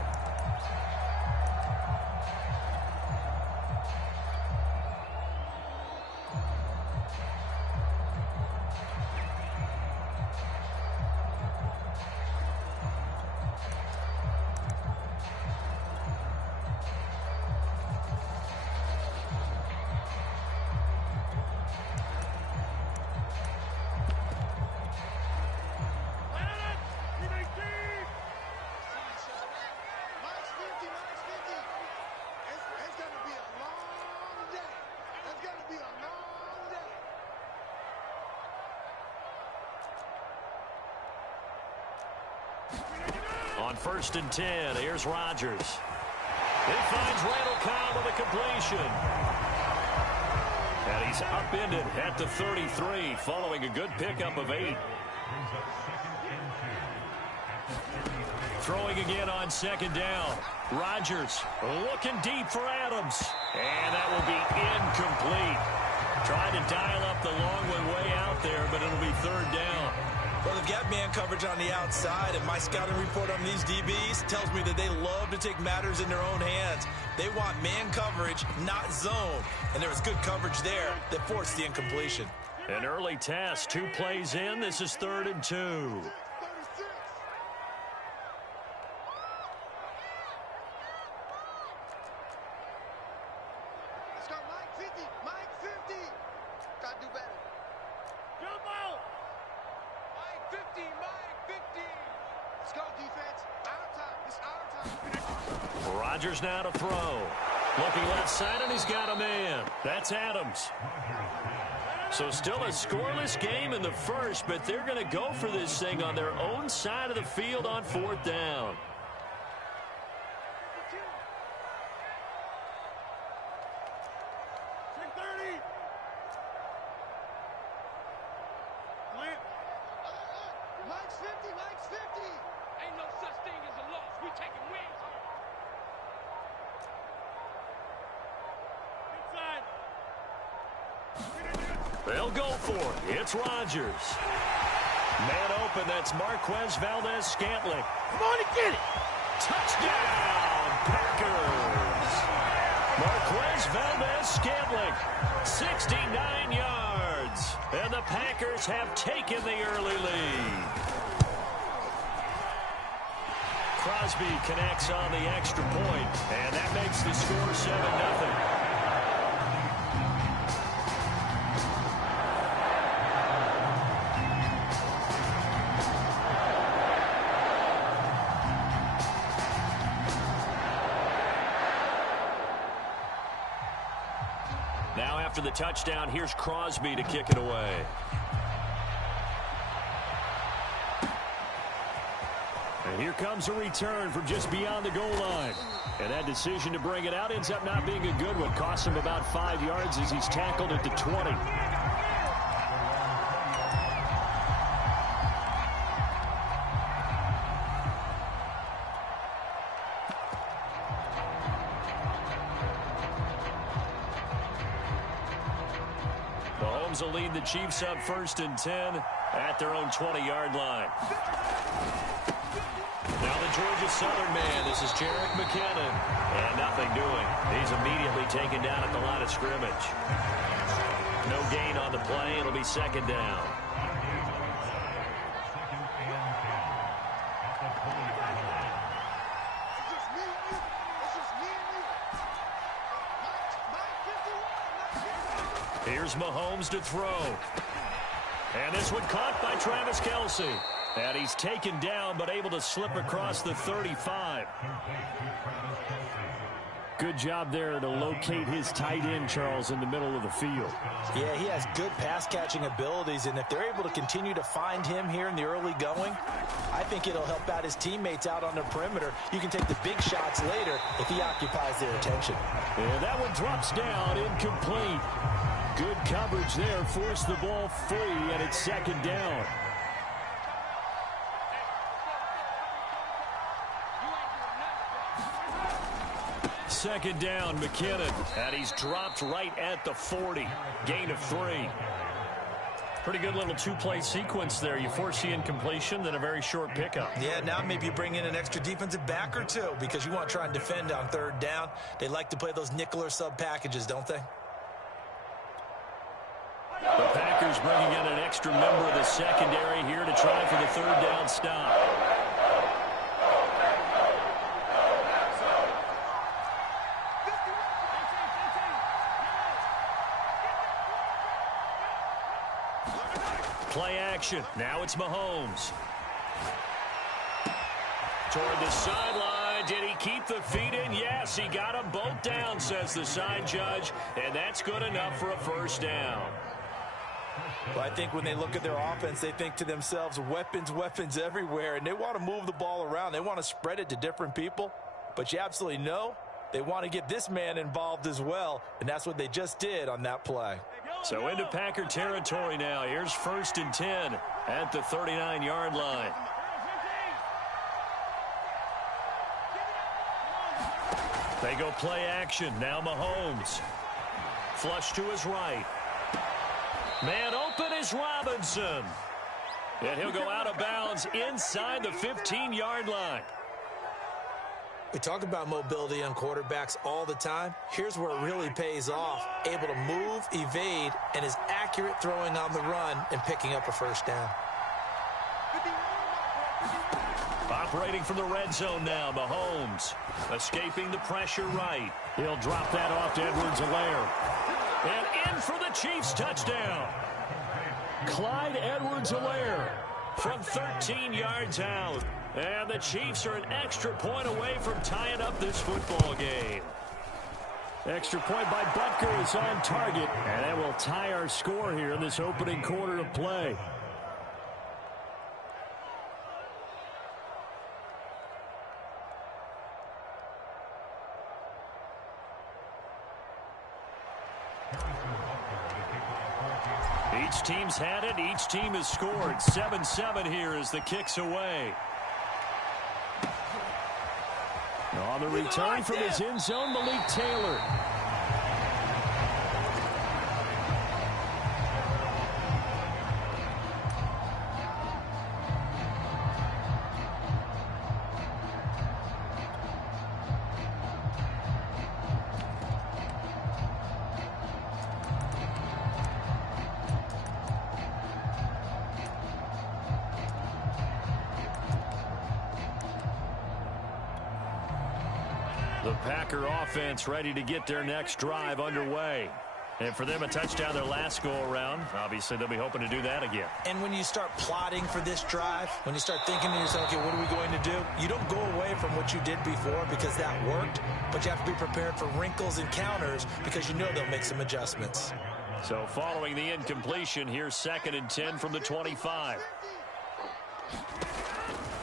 On 1st and 10, here's Rodgers. He finds Randall Cobb with a completion. And he's upended at the 33, following a good pickup of 8. Throwing again on 2nd down. Rodgers looking deep for Adams. And that will be incomplete. Trying to dial up the long one way out there, but it'll be 3rd down. Well, they've got man coverage on the outside, and my scouting report on these DBs tells me that they love to take matters in their own hands. They want man coverage, not zone. And there was good coverage there that forced the incompletion. An early test, 2 plays in. This is 3rd and 2. Let's go, Mike 50. Mike 50. Gotta do better. Jump out. Mike 50. Mike 50. Let's go, defense. Our time. It's our time. Rodgers now to throw. Looking left side, and he's got a man. That's Adams. So still a scoreless game in the first, but they're going to go for this thing on their own side of the field on 4th down. Mike's 50. Mike's 50. Ain't no such thing as a loss. We taking wins home. They'll go for it. It's Rodgers. Man open, that's Marquez Valdez-Scantling. Come on and get it. Touchdown, Packers. Marquez Valdez-Scantling, 69 yards. And the Packers have taken the early lead. Crosby connects on the extra point, and that makes the score 7-0. Now after the touchdown, here's Crosby to kick it away. And here comes a return from just beyond the goal line. And that decision to bring it out ends up not being a good one. Costs him about 5 yards as he's tackled at the 20. Mahomes will lead the Chiefs up 1st and 10 at their own 20-yard line. Now the Georgia Southern man, this is Jerick McKinnon. And nothing doing. He's immediately taken down at the line of scrimmage. No gain on the play. It'll be 2nd down. Here's Mahomes to throw. And this one caught by Travis Kelce. And he's taken down, but able to slip across the 35. Good job there to locate his tight end, Charles, in the middle of the field. Yeah, he has good pass-catching abilities, and if they're able to continue to find him here in the early going, I think it'll help out his teammates out on the perimeter. You can take the big shots later if he occupies their attention. And that one drops down, incomplete. Good coverage there, forced the ball free, and it's 2nd down. Second down, McKinnon. And he's dropped right at the 40. Gain of 3. Pretty good little two-play sequence there. You force the incompletion, then a very short pickup. Yeah, now maybe you bring in an extra defensive back or two because you want to try and defend on 3rd down. They like to play those nickel or sub packages, don't they? The Packers bringing in an extra member of the secondary here to try for the 3rd down stop. Play action. Now it's Mahomes. Toward the sideline. Did he keep the feet in? Yes, he got them both down, says the side judge. And that's good enough for a 1st down. Well, I think when they look at their offense, they think to themselves, weapons everywhere. And they want to move the ball around. They want to spread it to different people. But you absolutely know they want to get this man involved as well. And that's what they just did on that play. So into Packer territory now. Here's 1st and 10 at the 39-yard line. They go play action. Now Mahomes. Flush to his right. Man open is Robinson. And he'll go out of bounds inside the 15-yard line. We talk about mobility on quarterbacks all the time. Here's where it really pays off. Able to move, evade, and is accurate throwing on the run and picking up a 1st down. Operating from the red zone now, Mahomes. Escaping the pressure right. He'll drop that off to Edwards-Helaire. And in for the Chiefs touchdown. Clyde Edwards-Helaire from 13 yards out. And the Chiefs are an extra point away from tying up this football game. Extra point by Butker is on target. And that will tie our score here in this opening quarter of play. Each team's had it. Each team has scored. 7-7 here as the kick's away. On the return from his end zone, Malik Taylor. The Packer offense ready to get their next drive underway. And for them, a touchdown their last go-around. Obviously, they'll be hoping to do that again. And when you start plotting for this drive, when you start thinking to yourself, okay, what are we going to do? You don't go away from what you did before because that worked, but you have to be prepared for wrinkles and counters because you know they'll make some adjustments. So following the incompletion, here's 2nd and 10 from the 25.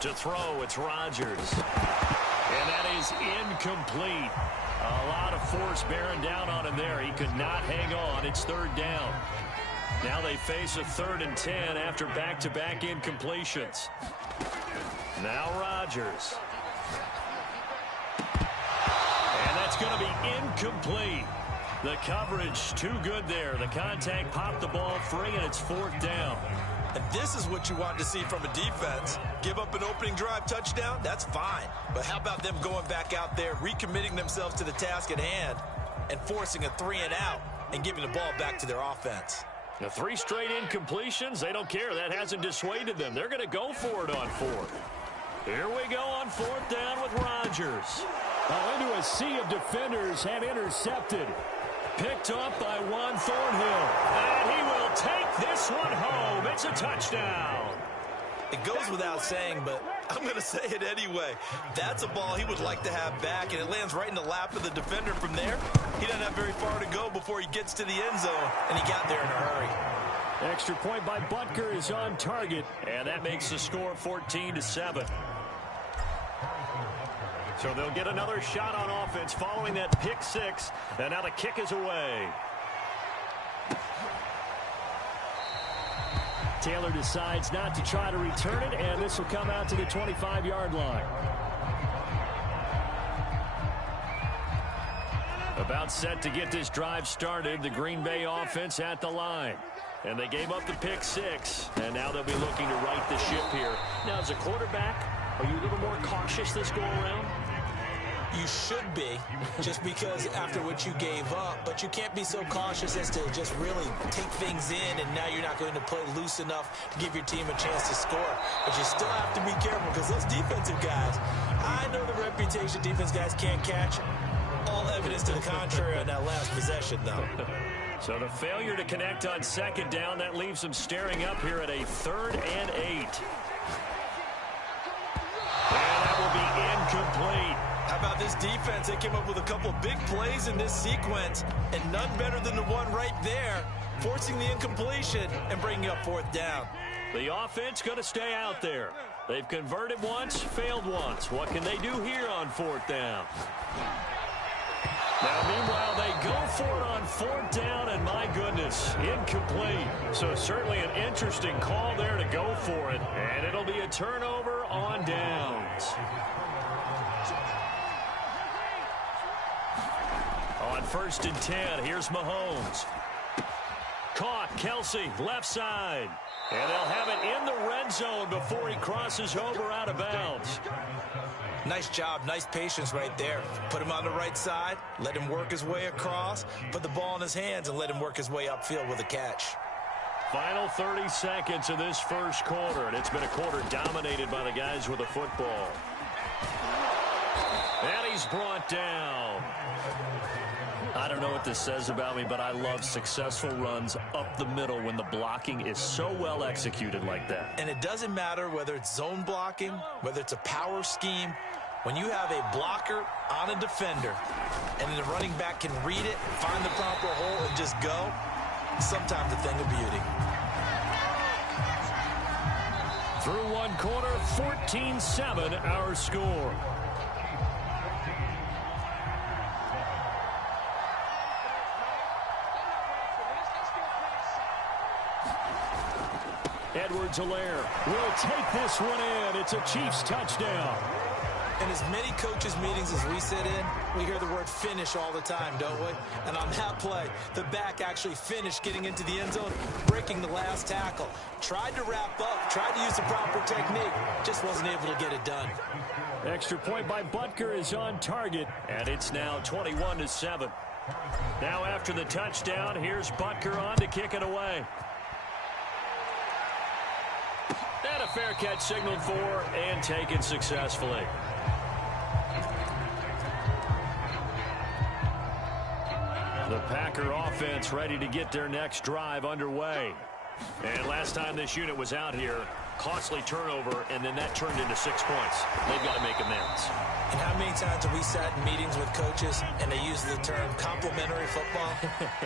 To throw, it's Rodgers. And that is incomplete. A lot of force bearing down on him there. He could not hang on. It's 3rd down. Now they face a 3rd and 10 after back-to-back incompletions. Now Rodgers. And that's going to be incomplete. The coverage too good there. The contact popped the ball free, and it's 4th down. And this is what you want to see from a defense. Give up an opening drive touchdown, that's fine. But how about them going back out there, recommitting themselves to the task at hand, and forcing a 3-and-out and giving the ball back to their offense? The 3 straight incompletions, they don't care. That hasn't dissuaded them. They're going to go for it on 4th. Here we go on 4th down with Rodgers. Into a sea of defenders and intercepted. Picked up by Juan Thornhill. And he will take this one home. It's a touchdown. It goes without saying, but I'm going to say it anyway. That's a ball he would like to have back, and it lands right in the lap of the defender from there. He doesn't have very far to go before he gets to the end zone, and he got there in a hurry. Extra point by Butker is on target, and that makes the score 14-7. So they'll get another shot on offense following that pick 6, and now the kick is away. Taylor decides not to try to return it, and this will come out to the 25-yard line. About set to get this drive started, the Green Bay offense at the line. And they gave up the pick 6, and now they'll be looking to right the ship here. Now, as a quarterback, are you a little more cautious this go-around? You should be, just because after what you gave up, but you can't be so cautious as to just really take things in, and now you're not going to play loose enough to give your team a chance to score. But you still have to be careful because those defensive guys, I know the reputation defense guys can't catch. All evidence to the contrary on that last possession, though. So the failure to connect on 2nd down, that leaves them staring up here at a 3rd and 8. And that will be incomplete. How about this defense? They came up with a couple big plays in this sequence, and none better than the one right there, forcing the incompletion and bringing up 4th down. The offense going to stay out there. They've converted once, failed once. What can they do here on 4th down? Now, meanwhile, they go for it on 4th down, and my goodness, incomplete. So certainly an interesting call there to go for it, and it'll be a turnover on downs. On 1st and 10, here's Mahomes. Caught, Kelsey, left side. And they'll have it in the red zone before he crosses over out of bounds. Nice job, nice patience right there. Put him on the right side, let him work his way across, put the ball in his hands, and let him work his way upfield with a catch. Final 30 seconds of this first quarter, and it's been a quarter dominated by the guys with the football. And he's brought down. I don't know what this says about me, but I love successful runs up the middle when the blocking is so well executed like that. And it doesn't matter whether it's zone blocking, whether it's a power scheme. When you have a blocker on a defender and the running back can read it, find the proper hole, and just go, sometimes a thing of beauty. Through one quarter, 14-7 our score. Edwards-Helaire will take this one in. It's a Chiefs touchdown. In as many coaches' meetings as we sit in, we hear the word finish all the time, don't we? And on that play, the back actually finished getting into the end zone, breaking the last tackle. Tried to wrap up, tried to use the proper technique, just wasn't able to get it done. Extra point by Butker is on target, and it's now 21-7. Now after the touchdown, here's Butker on to kick it away. And a fair catch signaled for and taken successfully. The Packer offense ready to get their next drive underway. And last time this unit was out here, costly turnover, and then that turned into 6 points. They've got to make amends. And how many times have we sat in meetings with coaches and they use the term complementary football?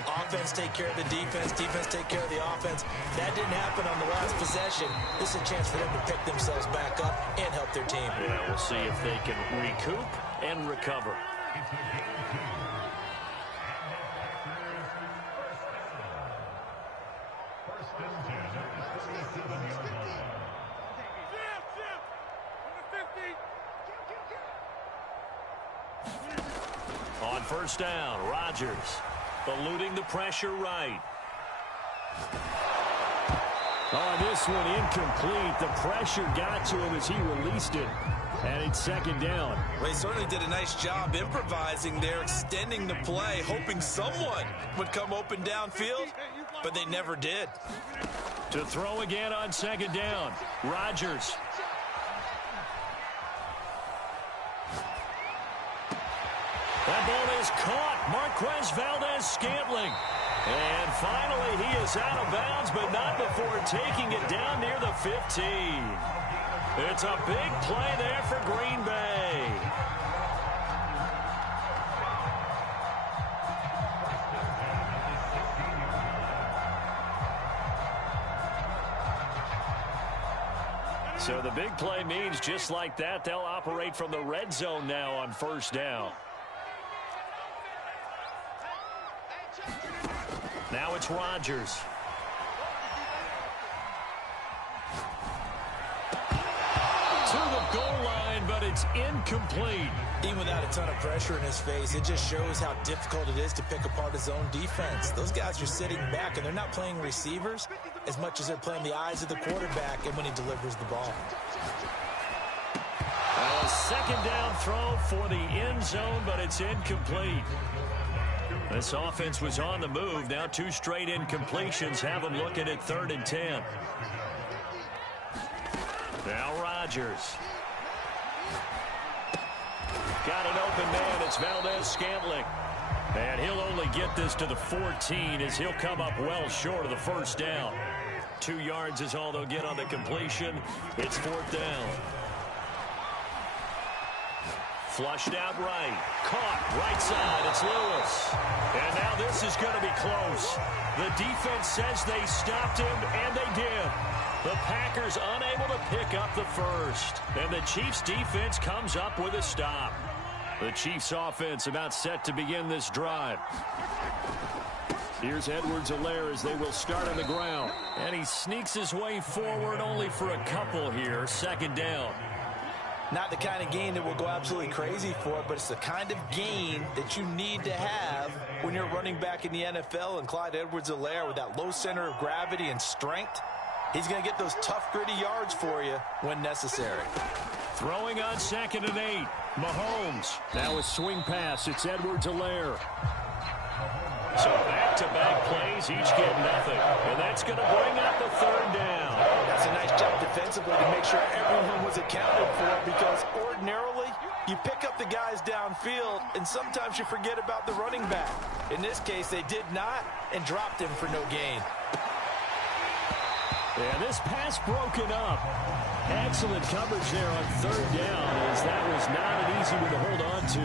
Offense take care of the defense, defense take care of the offense. That didn't happen on the last possession. This is a chance for them to pick themselves back up and help their team. Yeah, we'll see if they can recoup and recover. On first down, Rodgers eluding the pressure right. Oh, this one incomplete. The pressure got to him as he released it. And it's second down. Well, he certainly did a nice job improvising there, extending the play, hoping someone would come open downfield, but they never did. To throw again on second down, Rodgers. That ball is caught. Marquez Valdez-Scantling. And finally, he is out of bounds, but not before taking it down near the 15. It's a big play there for Green Bay. So the big play means just like that, they'll operate from the red zone now on first down. Now it's Rodgers. To the goal line, but it's incomplete. Even without a ton of pressure in his face, it just shows how difficult it is to pick apart his own defense. Those guys are sitting back, and they're not playing receivers as much as they're playing the eyes of the quarterback and when he delivers the ball. A second down throw for the end zone, but it's incomplete. This offense was on the move. Now 2 straight incompletions have them looking at 3rd and 10. Now Rodgers. Got an open man. It's Valdez-Scantling. And he'll only get this to the 14 as he'll come up well short of the first down. 2 yards is all they'll get on the completion. It's 4th down. Flushed out right. Caught right side. It's Lewis. And now this is going to be close. The defense says they stopped him, and they did. The Packers unable to pick up the first. And the Chiefs defense comes up with a stop. The Chiefs offense about set to begin this drive. Here's Edwards-Helaire as they will start on the ground. And he sneaks his way forward only for a couple here. Second down. Not the kind of gain that we'll go absolutely crazy for, but it's the kind of gain that you need to have when you're running back in the NFL. And Clyde Edwards-Helaire, with that low center of gravity and strength, he's going to get those tough, gritty yards for you when necessary. Throwing on 2nd and 8. Mahomes. Now a swing pass. It's Edwards-Helaire. So back-to-back plays, each get nothing. And that's going to bring up the 3rd down. That's a nice job defensively to make sure everyone was accounted for, because ordinarily you pick up the guys downfield and sometimes you forget about the running back. In this case, they did not and dropped him for no gain. And this pass broken up. Excellent coverage there on 3rd down, as that was not an easy one to hold on to.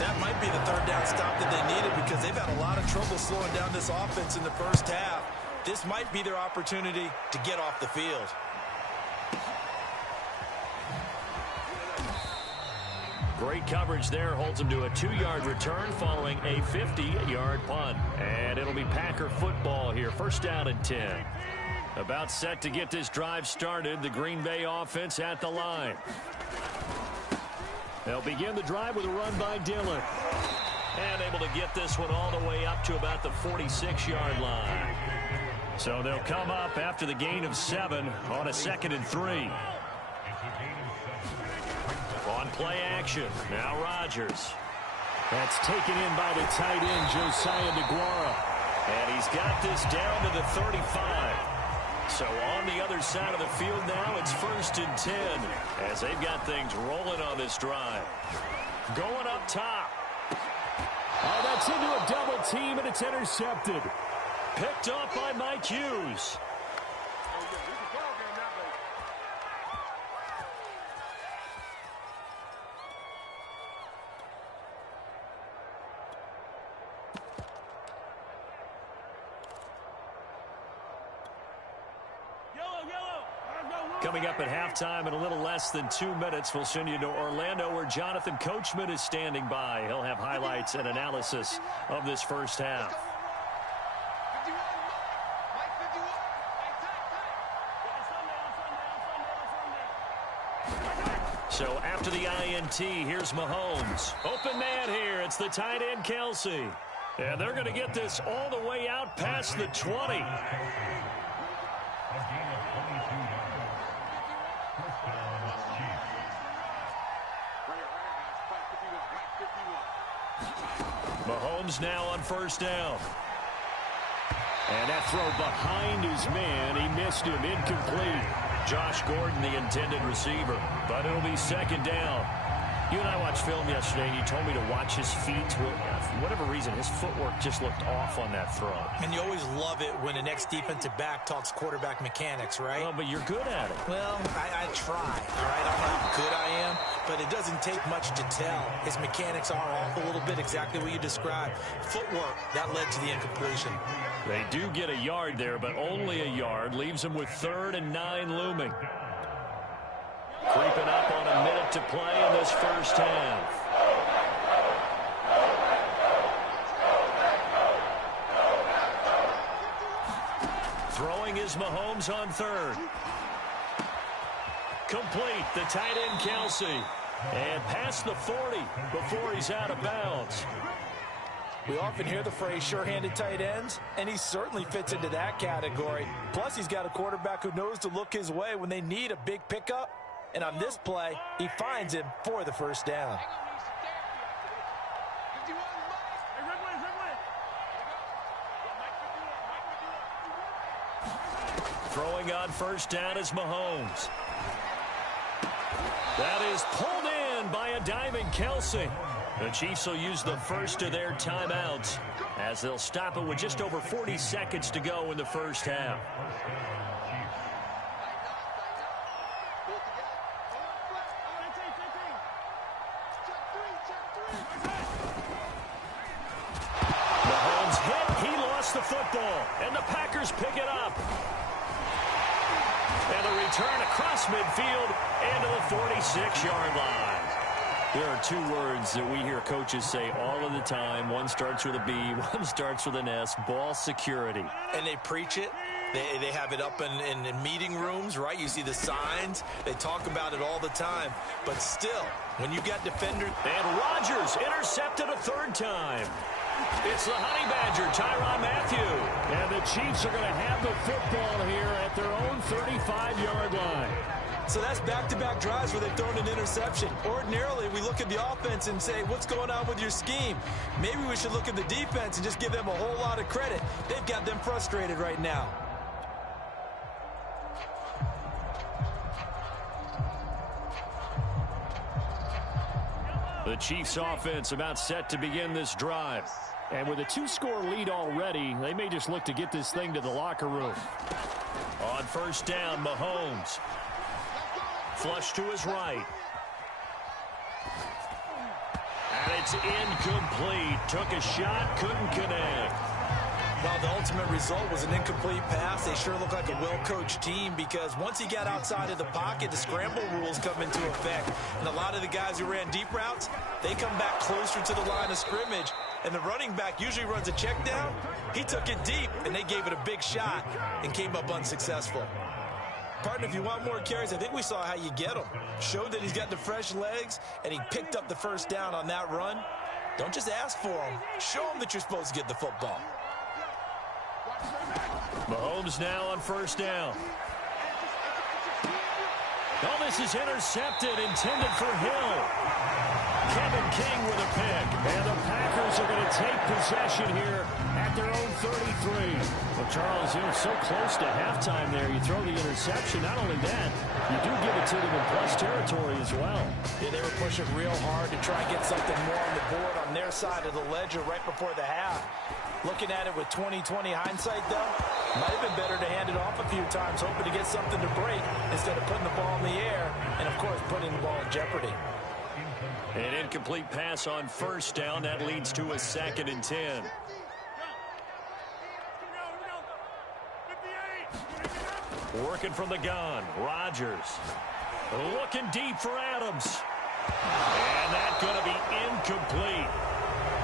That might be the 3rd down stop that they needed, because they've had a lot of trouble slowing down this offense in the first half. This might be their opportunity to get off the field. Great coverage there. Holds them to a 2-yard return following a 50-yard punt. And it'll be Packer football here. First down and 10. About set to get this drive started. The Green Bay offense at the line. They'll begin the drive with a run by Dillon. And able to get this one all the way up to about the 46-yard line. So they'll come up after the gain of 7 on a 2nd and 3. On play action, now Rodgers. That's taken in by the tight end, Josiah DeGuara. And he's got this down to the 35. So on the other side of the field now, it's 1st and 10 as they've got things rolling on this drive. Going up top. Oh, that's Gets into a double team, and it's intercepted. Picked off by Mike Hughes. Coming up at halftime in a little less than 2 minutes, we'll send you to Orlando where Jonathan Coachman is standing by. He'll have highlights and analysis of this first half. So after the INT, here's Mahomes. Open man here. It's the tight end, Kelsey. And they're going to get this all the way out past the 20. Mahomes now on first down. And that throw behind his man. He missed him. Incomplete. Josh Gordon, the intended receiver. But it'll be second down. You and I watched film yesterday, and you told me to watch his feet. For whatever reason, his footwork just looked off on that throw. And you always love it when the next defensive back talks quarterback mechanics, right? Well, but you're good at it. Well, I try, all right? I don't know how good I am, but it doesn't take much to tell. His mechanics are off a little bit, exactly what you described. Footwork, that led to the incompletion. They do get a yard there, but only a yard. Leaves them with 3rd and 9 looming. Creeping up on a minute to play in this first half. Throwing is Mahomes on 3rd. Complete, the tight end Kelsey. And past the 40 before he's out of bounds. We often hear the phrase sure-handed tight ends, and he certainly fits into that category. Plus, he's got a quarterback who knows to look his way when they need a big pickup. And on this play, he finds him for the first down. Throwing on first down is Mahomes. That is pulled in by a diving Kelsey. The Chiefs will use the first of their timeouts as they'll stop it with just over 40 seconds to go in the first half. Mahomes hit. He lost the football, and the Packers pick it up. And the return across midfield into the 46-yard line. There are 2 words that we hear coaches say all of the time. One starts with a B, one starts with an S, ball security. And they preach it. They have it up in meeting rooms, right? You see the signs. They talk about it all the time. But still, when you got defenders. And Rodgers intercepted a 3rd time. It's the Honey Badger, Tyrann Mathieu. And the Chiefs are going to have the football here at their own 35-yard line. So that's back-to-back drives where they've thrown an interception. Ordinarily, we look at the offense and say, what's going on with your scheme? Maybe we should look at the defense and just give them a whole lot of credit. They've got them frustrated right now. The Chiefs offense about set to begin this drive. And with a 2-score lead already, they may just look to get this thing to the locker room. On first down, Mahomes. Flush to his right. And it's incomplete. Took a shot, couldn't connect. Well, the ultimate result was an incomplete pass. They sure look like a well-coached team because once he got outside of the pocket, the scramble rules come into effect. And a lot of the guys who ran deep routes, they come back closer to the line of scrimmage. And the running back usually runs a check down. He took it deep, and they gave it a big shot and came up unsuccessful. Partner, if you want more carries, I think we saw how you get them. Showed that he's got the fresh legs, and he picked up the first down on that run. Don't just ask for them. Show them that you're supposed to get the football. Mahomes now on first down. Oh, this is intercepted, intended for Hill. Kevin King with a pick. And the Packers are going to take possession here at their own 33. Well, Charles, so close to halftime there. You throw the interception. Not only that, you do give it to them in plus territory as well. Yeah, they were pushing real hard to try and get something more on the board on their side of the ledger right before the half. Looking at it with 20/20 hindsight, though, might have been better to hand it off a few times, hoping to get something to break instead of putting the ball in the air and, of course, putting the ball in jeopardy. An incomplete pass on first down. That leads to a 2nd and 10. Working from the gun, Rodgers. Looking deep for Adams. And that's going to be incomplete.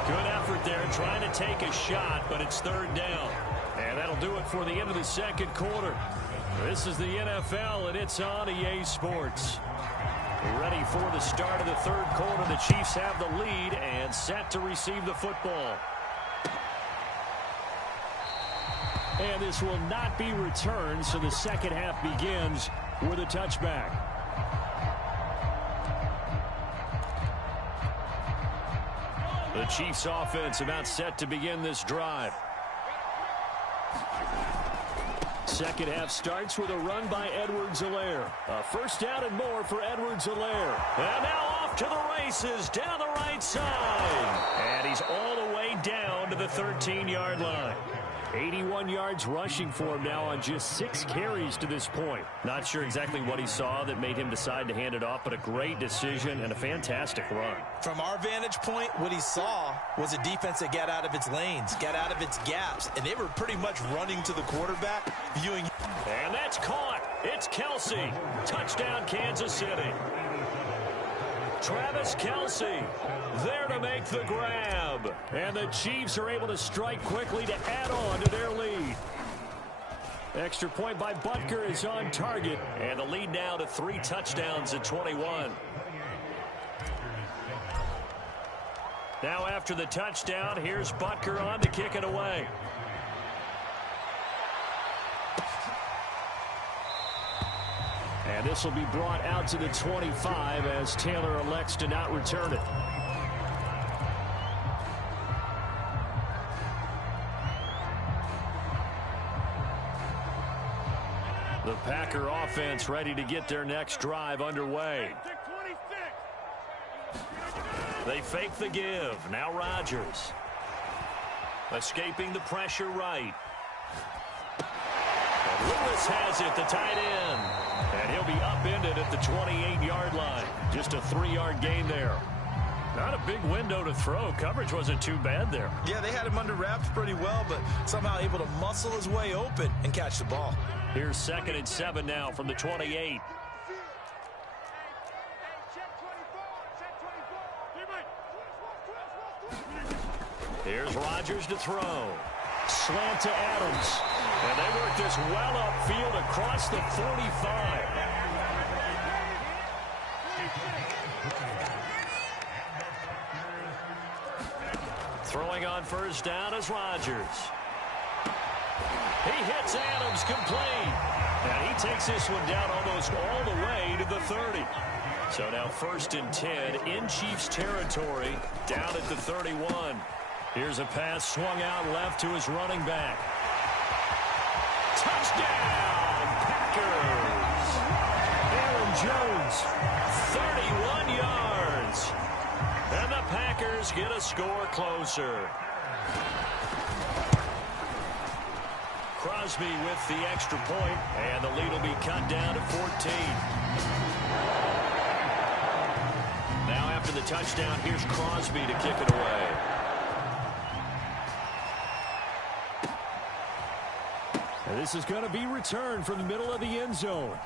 Good effort there, trying to take a shot, but it's 3rd down. And that'll do it for the end of the 2nd quarter. This is the NFL, and it's on EA Sports. Ready for the start of the 3rd quarter. The Chiefs have the lead and set to receive the football. And this will not be returned, so the 2nd half begins with a touchback. The Chiefs offense about set to begin this drive. 2nd half starts with a run by Edwards-Helaire. A 1st down and more for Edwards-Helaire. And now off to the races down the right side. And he's all the way down to the 13-yard line. 81 yards rushing for him now on just 6 carries to this point. Not sure exactly what he saw that made him decide to hand it off, but a great decision and a fantastic run. From our vantage point, what he saw was a defense that got out of its lanes, got out of its gaps, and they were pretty much running to the quarterback, viewing. And that's caught. It's Kelsey. Touchdown, Kansas City. Travis Kelsey there to make the grab. And the Chiefs are able to strike quickly to add on to their lead. Extra point by Butker is on target. And the lead now to 3 touchdowns at 21. Now after the touchdown, here's Butker on to kick it away. And this will be brought out to the 25 as Taylor elects to not return it. The Packer offense ready to get their next drive underway. They fake the give. Now Rodgers. Escaping the pressure right. And Lewis has it, the tight end. And he'll be upended at the 28-yard line. Just a 3-yard gain there. Not a big window to throw. Coverage wasn't too bad there. Yeah, they had him under wraps pretty well, but somehow able to muscle his way open and catch the ball. Here's 2nd and 7 now from the 28. Here's Rodgers to throw. Slant to Adams. And they work this well upfield across the 45. Throwing on 1st down is Rodgers. He hits Adams complete. And he takes this one down almost all the way to the 30. So now 1st and 10 in Chiefs territory, down at the 31. Here's a pass swung out left to his running back. Touchdown, Packers! Aaron Jones, 31 yards. And the Packers get a score closer. Crosby with the extra point, and the lead will be cut down to 14. Now after the touchdown, here's Crosby to kick it away. And this is going to be returned from the middle of the end zone.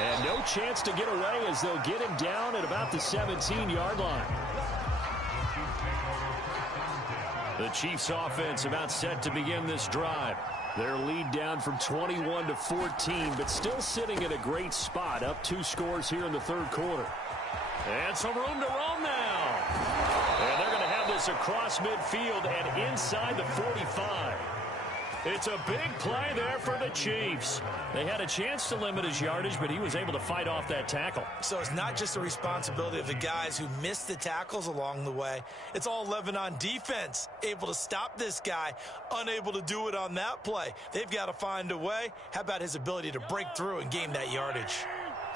And no chance to get away as they'll get him down at about the 17-yard line. The Chiefs offense about set to begin this drive. Their lead down from 21 to 14, but still sitting in a great spot, up 2 scores here in the 3rd quarter. And some room to roam now. And they're going to have this across midfield and inside the 45. It's a big play there for the Chiefs. They had a chance to limit his yardage, but he was able to fight off that tackle. So it's not just the responsibility of the guys who missed the tackles along the way. It's all 11 on defense, able to stop this guy, unable to do it on that play. They've got to find a way. How about his ability to break through and gain that yardage?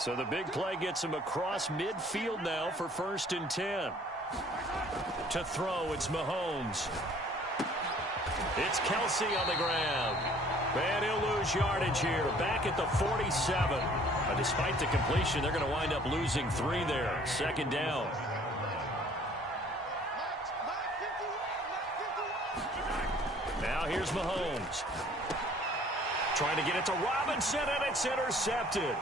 So the big play gets him across midfield now for 1st and 10. To throw, it's Mahomes. It's Kelsey on the ground. And he'll lose yardage here. Back at the 47. But despite the completion, they're going to wind up losing 3 there. 2nd down. Now here's Mahomes. Trying to get it to Robinson, and it's intercepted.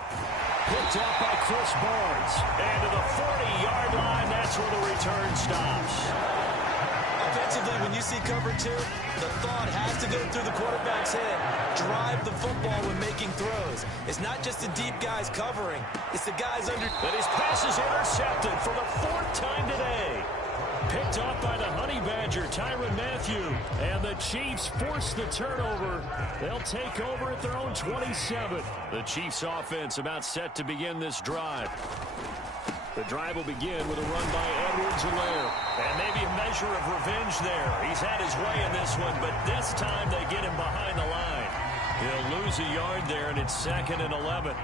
Picked up by Chris Barnes. And to the 40-yard line, that's where the return stops. Offensively, when you see cover 2, the thought has to go through the quarterback's head. Drive the football when making throws. It's not just the deep guys covering. It's the guys under. But his pass is intercepted for the 4th time today. Picked off by the Honey Badger, Tyrann Mathieu. And the Chiefs force the turnover. They'll take over at their own 27. The Chiefs offense about set to begin this drive. The drive will begin with a run by Edwards-Helaire. And maybe a measure of revenge there. He's had his way in this one, but this time they get him behind the line. He'll lose a yard there, and it's 2nd and 11.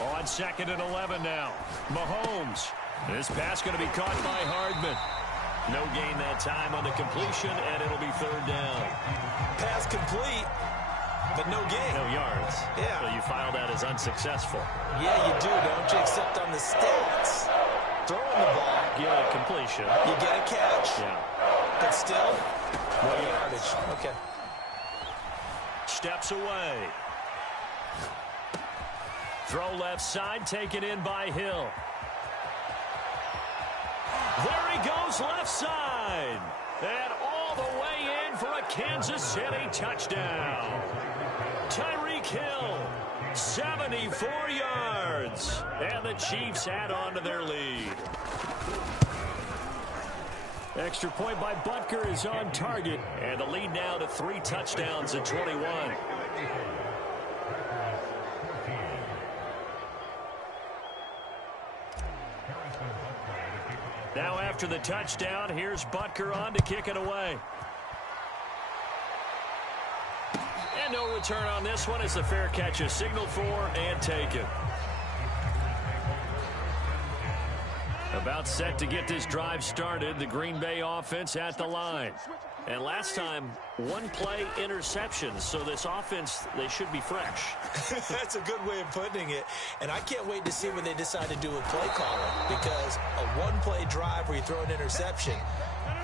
On 2nd and 11 now. Mahomes. This pass going to be caught by Hardman. No gain that time on the completion, and it'll be 3rd down. Pass complete, but no gain. No yards. Yeah. So you file that as unsuccessful. Yeah, you do, don't you? Except on the stats. Throwing the ball. Get a completion. You get a catch. Yeah. But still, no yardage. Okay. Steps away. Throw left side, taken in by Hill. There he goes left side. And all the way in for a Kansas City touchdown. Tyreek Hill, 74 yards. And the Chiefs add on to their lead. Extra point by Butker is on target. And the lead now to 3 touchdowns at 21. Now after the touchdown, here's Butker on to kick it away. And no return on this one as the fair catch is signaled for and taken. About set to get this drive started, the Green Bay offense at the line. And last time, 1-play interceptions, so this offense, they should be fresh. That's a good way of putting it. And I can't wait to see what they decide to do with play calling, because a 1-play drive where you throw an interception,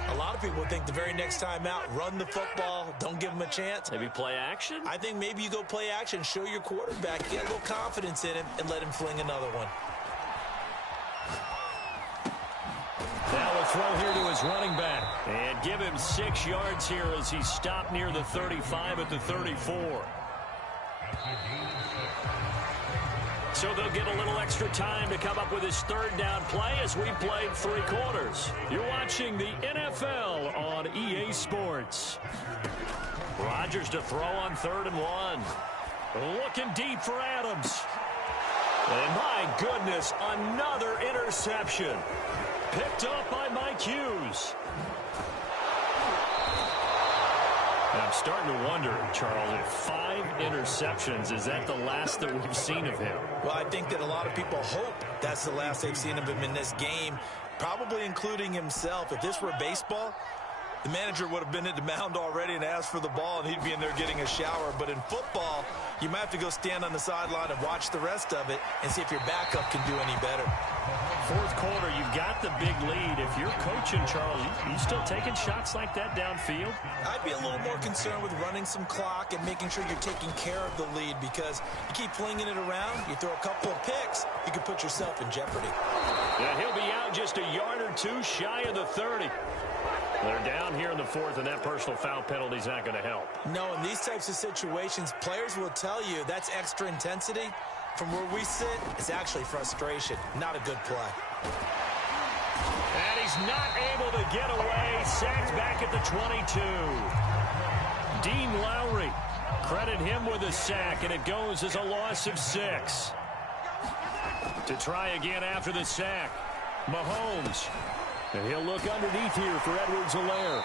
a lot of people think the very next time out, run the football, don't give them a chance. Maybe play action? I think maybe you go play action, show your quarterback, get a little confidence in him, and let him fling another one. Now a throw here to his running back. And give him 6 yards here as he stopped near the 35 at the 34. So they'll get a little extra time to come up with his 3rd down play as we played 3 quarters. You're watching the NFL on EA Sports. Rodgers to throw on 3rd and 1. Looking deep for Adams. And my goodness, another interception. Picked up by Mike Hughes. And I'm starting to wonder, Charles, if 5 interceptions, is that the last that we've seen of him? Well, I think that a lot of people hope that's the last they've seen of him in this game, probably including himself. If this were baseball, the manager would have been at the mound already and asked for the ball, and he'd be in there getting a shower. But in football, you might have to go stand on the sideline and watch the rest of it and see if your backup can do any better. 4th quarter, you've got the big lead. If you're coaching, Charles, you still taking shots like that downfield? I'd be a little more concerned with running some clock and making sure you're taking care of the lead, because you keep flinging it around, you throw a couple of picks, you could put yourself in jeopardy. Yeah, he'll be out just a yard or 2 shy of the 30. They're down here in the 4th, and that personal foul penalty is not going to help. No, in these types of situations, players will tell you that's extra intensity. From where we sit, it's actually frustration, not a good play. And he's not able to get away. Sacked back at the 22. Dean Lowry, credit him with a sack, and it goes as a loss of 6. To try again after the sack, Mahomes. And he'll look underneath here for Edwards-Helaire.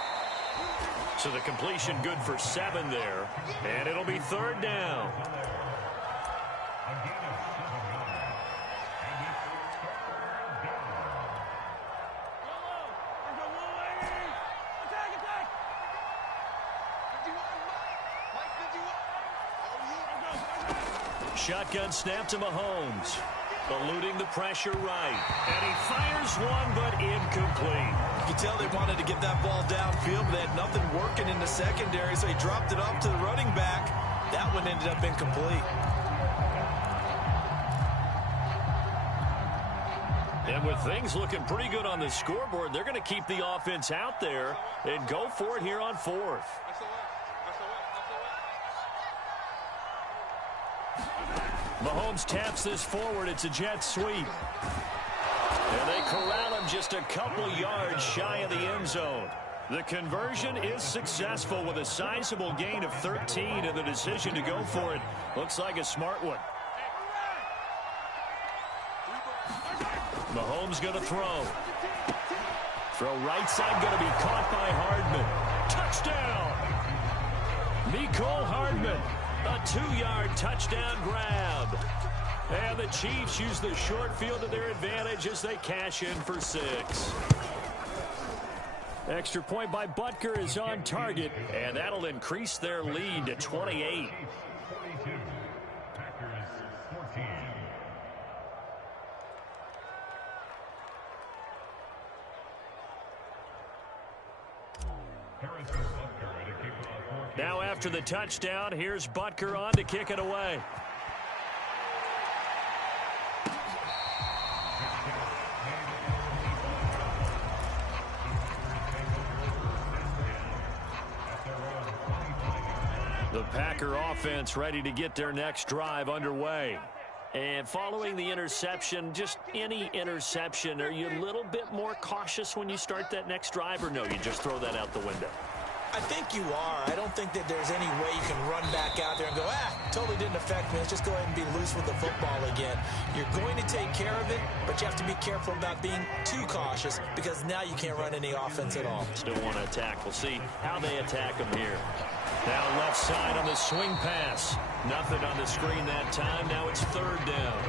So the completion good for 7 there. And it'll be 3rd down. Shotgun snap to Mahomes. Eluding the pressure right. And he fires one, but incomplete. You can tell they wanted to get that ball downfield, but they had nothing working in the secondary, so he dropped it up to the running back. That one ended up incomplete. And with things looking pretty good on the scoreboard, they're going to keep the offense out there and go for it here on 4th. Mahomes taps this forward. It's a jet sweep. And they corral him just a couple yards shy of the end zone. The conversion is successful with a sizable gain of 13, and the decision to go for it looks like a smart one. Mahomes going to throw. Throw right side going to be caught by Hardman. Touchdown! Mecole Hardman. A 2-yard touchdown grab. And the Chiefs use the short field to their advantage as they cash in for 6. Extra point by Butker is on target, and that'll increase their lead to 28. Now after the touchdown, here's Butker on to kick it away. The Packer offense ready to get their next drive underway. And following the interception, just any interception, are you a little bit more cautious when you start that next drive, or no, you just throw that out the window? I think you are. I don't think that there's any way you can run back out there and go, totally didn't affect me. Let's just go ahead and be loose with the football again. You're going to take care of it, but you have to be careful about being too cautious because now you can't run any offense at all. Still want to attack. We'll see how they attack them here. Now left side on the swing pass. Nothing on the screen that time. Now it's 3rd down.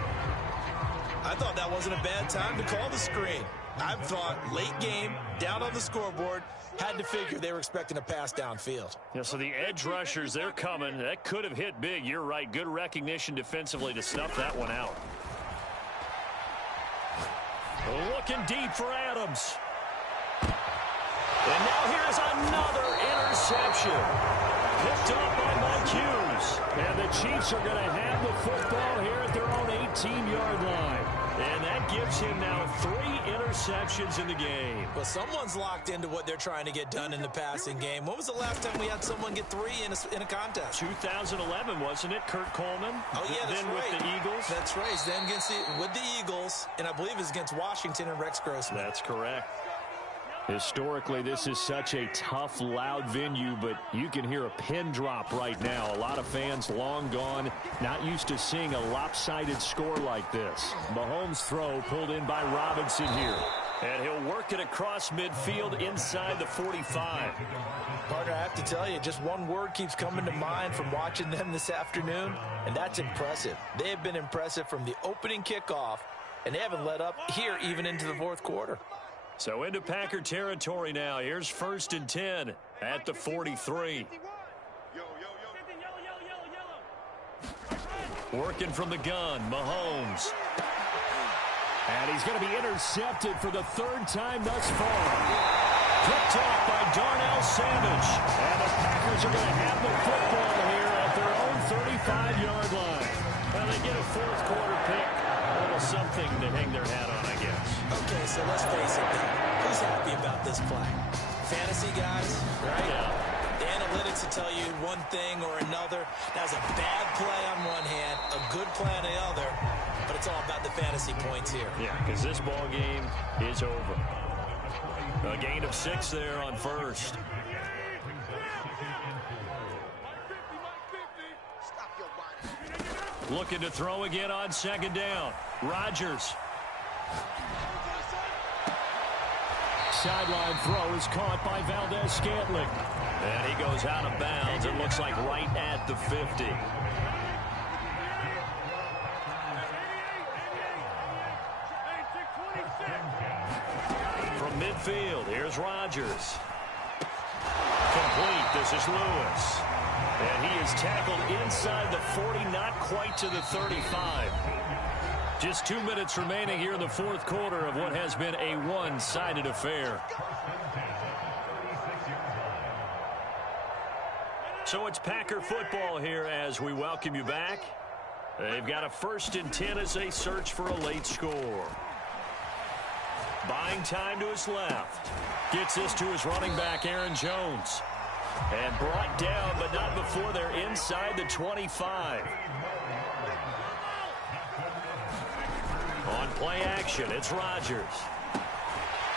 I thought that wasn't a bad time to call the screen. I thought late game, down on the scoreboard, had to figure they were expecting a pass downfield. Yeah, so the edge rushers, they're coming. That could have hit big. You're right. Good recognition defensively to snuff that one out. Looking deep for Adams. And now here's another interception. Picked up by Mike Hughes. And the Chiefs are going to have the football here at their own 18-yard line. And that gives him now 3 interceptions in the game. Well, someone's locked into what they're trying to get done in the passing game. When was the last time we had someone get 3 in a contest? 2011, wasn't it? Kurt Coleman? Oh, yeah, that's then right. With the Eagles? That's right. Then with the Eagles, and I believe it's against Washington and Rex Grossman. That's correct. Historically, this is such a tough, loud venue, but you can hear a pin drop right now. A lot of fans long gone, not used to seeing a lopsided score like this. Mahomes' throw pulled in by Robinson here. And he'll work it across midfield inside the 45. Partner, I have to tell you, just one word keeps coming to mind from watching them this afternoon, and that's impressive. They have been impressive from the opening kickoff, and they haven't let up here even into the 4th quarter. So into Packer territory now. Here's 1st and 10 at the 43. Working from the gun, Mahomes. And he's going to be intercepted for the 3rd time thus far. Picked off by Darnell Savage. And the Packers are going to have the football here at their own 35-yard line. Well, they get a 4th quarter pick. A little something to hang their hat on, I guess. Okay, so let's face it then. Who's happy about this play? Fantasy guys, right? Yeah. The analytics will tell you one thing or another. That was a bad play on one hand, a good play on the other, but it's all about the fantasy points here. Yeah, because this ball game is over. A gain of 6 there on first. Looking to throw again on second down. Rodgers. Sideline throw is caught by Valdez-Scantling. And he goes out of bounds. It looks like right at the 50. From midfield, here's Rodgers. Complete. This is Lewis. And he is tackled inside the 40, not quite to the 35. Just 2 minutes remaining here in the fourth quarter of what has been a one-sided affair. So it's Packer football here as we welcome you back. They've got a 1st and 10 as they search for a late score. Buying time to his left. Gets this to his running back, Aaron Jones. And brought down, but not before they're inside the 25. On play action, it's Rodgers.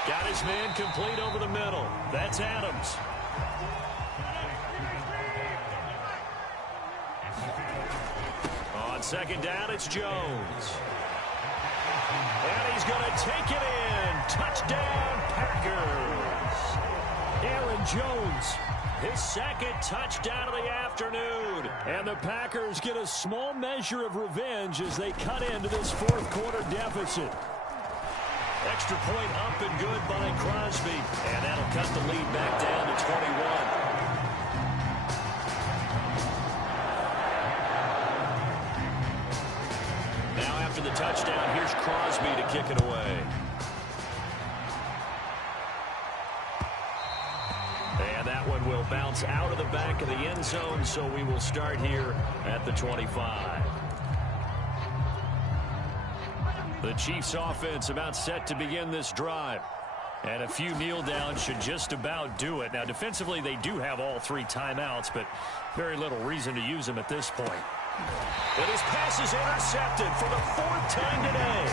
Got his man complete over the middle. That's Adams. On second down, it's Jones. And he's going to take it in. Touchdown, Packers. Aaron Jones, his 2nd touchdown of the afternoon. And the Packers get a small measure of revenge as they cut into this fourth quarter deficit. Extra point up and good by Crosby. And that'll cut the lead back down to 21. After the touchdown, here's Crosby to kick it away. And that one will bounce out of the back of the end zone, so we will start here at the 25. The Chiefs offense about set to begin this drive. And a few kneel downs should just about do it. Now, defensively, they do have all 3 timeouts, but very little reason to use them at this point. And his pass is intercepted for the 4th time today.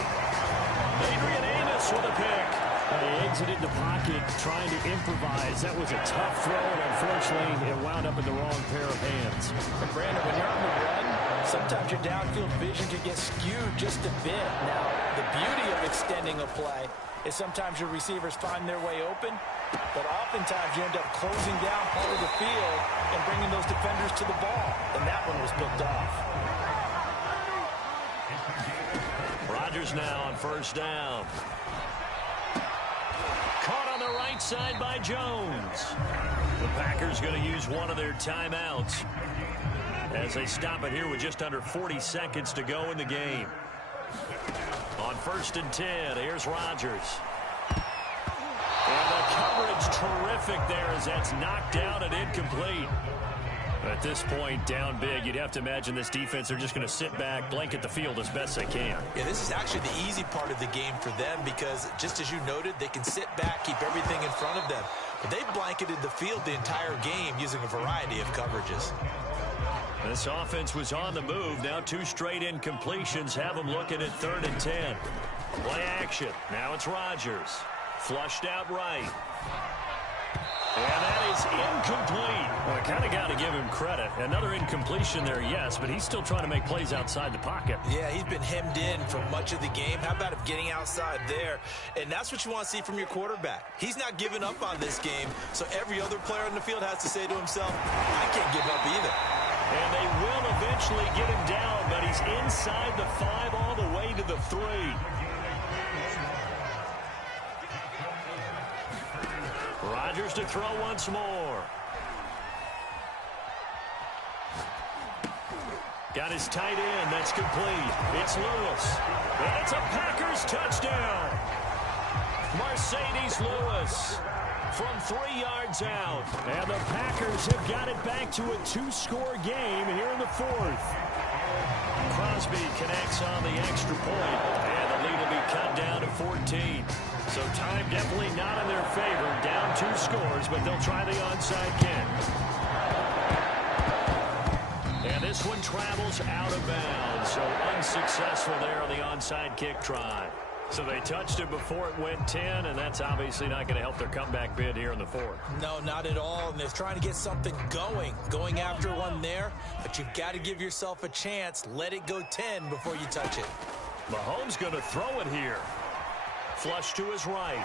Adrian Amos with a pick. He exited the pocket trying to improvise. That was a tough throw, and unfortunately, it wound up in the wrong pair of hands. And Brandon, when you're on the run, sometimes your downfield vision can get skewed just a bit. Now, the beauty of extending a play is sometimes your receivers find their way open, but oftentimes you end up closing down part of the field and bringing those defenders to the ball, and that one was picked off. Rodgers now on first down. Caught on the right side by Jones. The Packers going to use one of their timeouts as they stop it here with just under 40 seconds to go in the game. On 1st and 10, here's Rodgers. And the coverage terrific there as that's knocked down and incomplete. At this point, down big, you'd have to imagine this defense, they're just going to sit back, blanket the field as best they can. Yeah, this is actually the easy part of the game for them because, just as you noted, they can sit back, keep everything in front of them. But they blanketed the field the entire game using a variety of coverages. This offense was on the move. Now 2 straight incompletions have them looking at 3rd and 10. Play action. Now it's Rodgers. Flushed out right. And that is incomplete. Well, I kind of got to give him credit. Another incompletion there, yes, but he's still trying to make plays outside the pocket. Yeah, he's been hemmed in for much of the game. How about him getting outside there? And that's what you want to see from your quarterback. He's not giving up on this game, so every other player in the field has to say to himself, I can't give up either. And they will eventually get him down, but he's inside the 5 all the way to the 3. Rodgers to throw once more. Got his tight end. That's complete. It's Lewis. And it's a Packers touchdown. Mercedes Lewis from 3 yards out. And the Packers have got it back to a 2-score game here in the 4th. Crosby connects on the extra point, and the lead will be cut down to 14. So time definitely not in their favor. Down 2 scores, but they'll try the onside kick. And And this one travels out of bounds, so unsuccessful there on the onside kick try. So they touched it before it went 10, and that's obviously not going to help their comeback bid here in the fourth. No, not at all, and they're trying to get something going after one there, but you've got to give yourself a chance. Let it go 10 before you touch it. Mahomes going to throw it here. Flush to his right.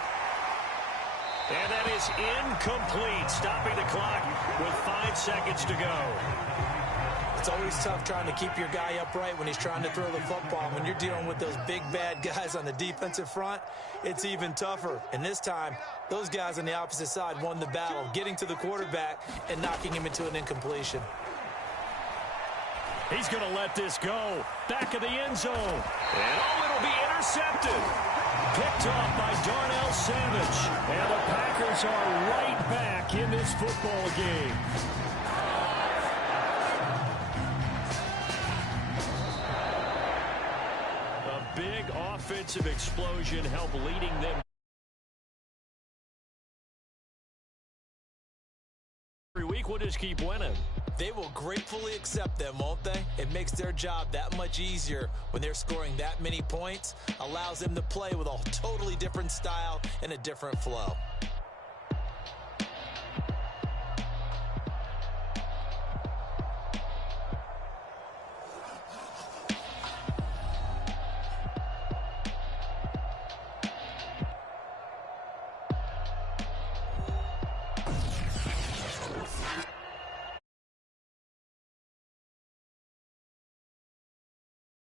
And that is incomplete, stopping the clock with 5 seconds to go. It's always tough trying to keep your guy upright when he's trying to throw the football. When you're dealing with those big, bad guys on the defensive front, it's even tougher. And this time, those guys on the opposite side won the battle, getting to the quarterback and knocking him into an incompletion. He's going to let this go. Back of the end zone. And it'll be intercepted. Picked off by Darnell Savage. And the Packers are right back in this football game. Big offensive explosion helped leading them. Every week we'll just keep winning. They will gratefully accept them, won't they? It makes their job that much easier when they're scoring that many points. Allows them to play with a totally different style and a different flow.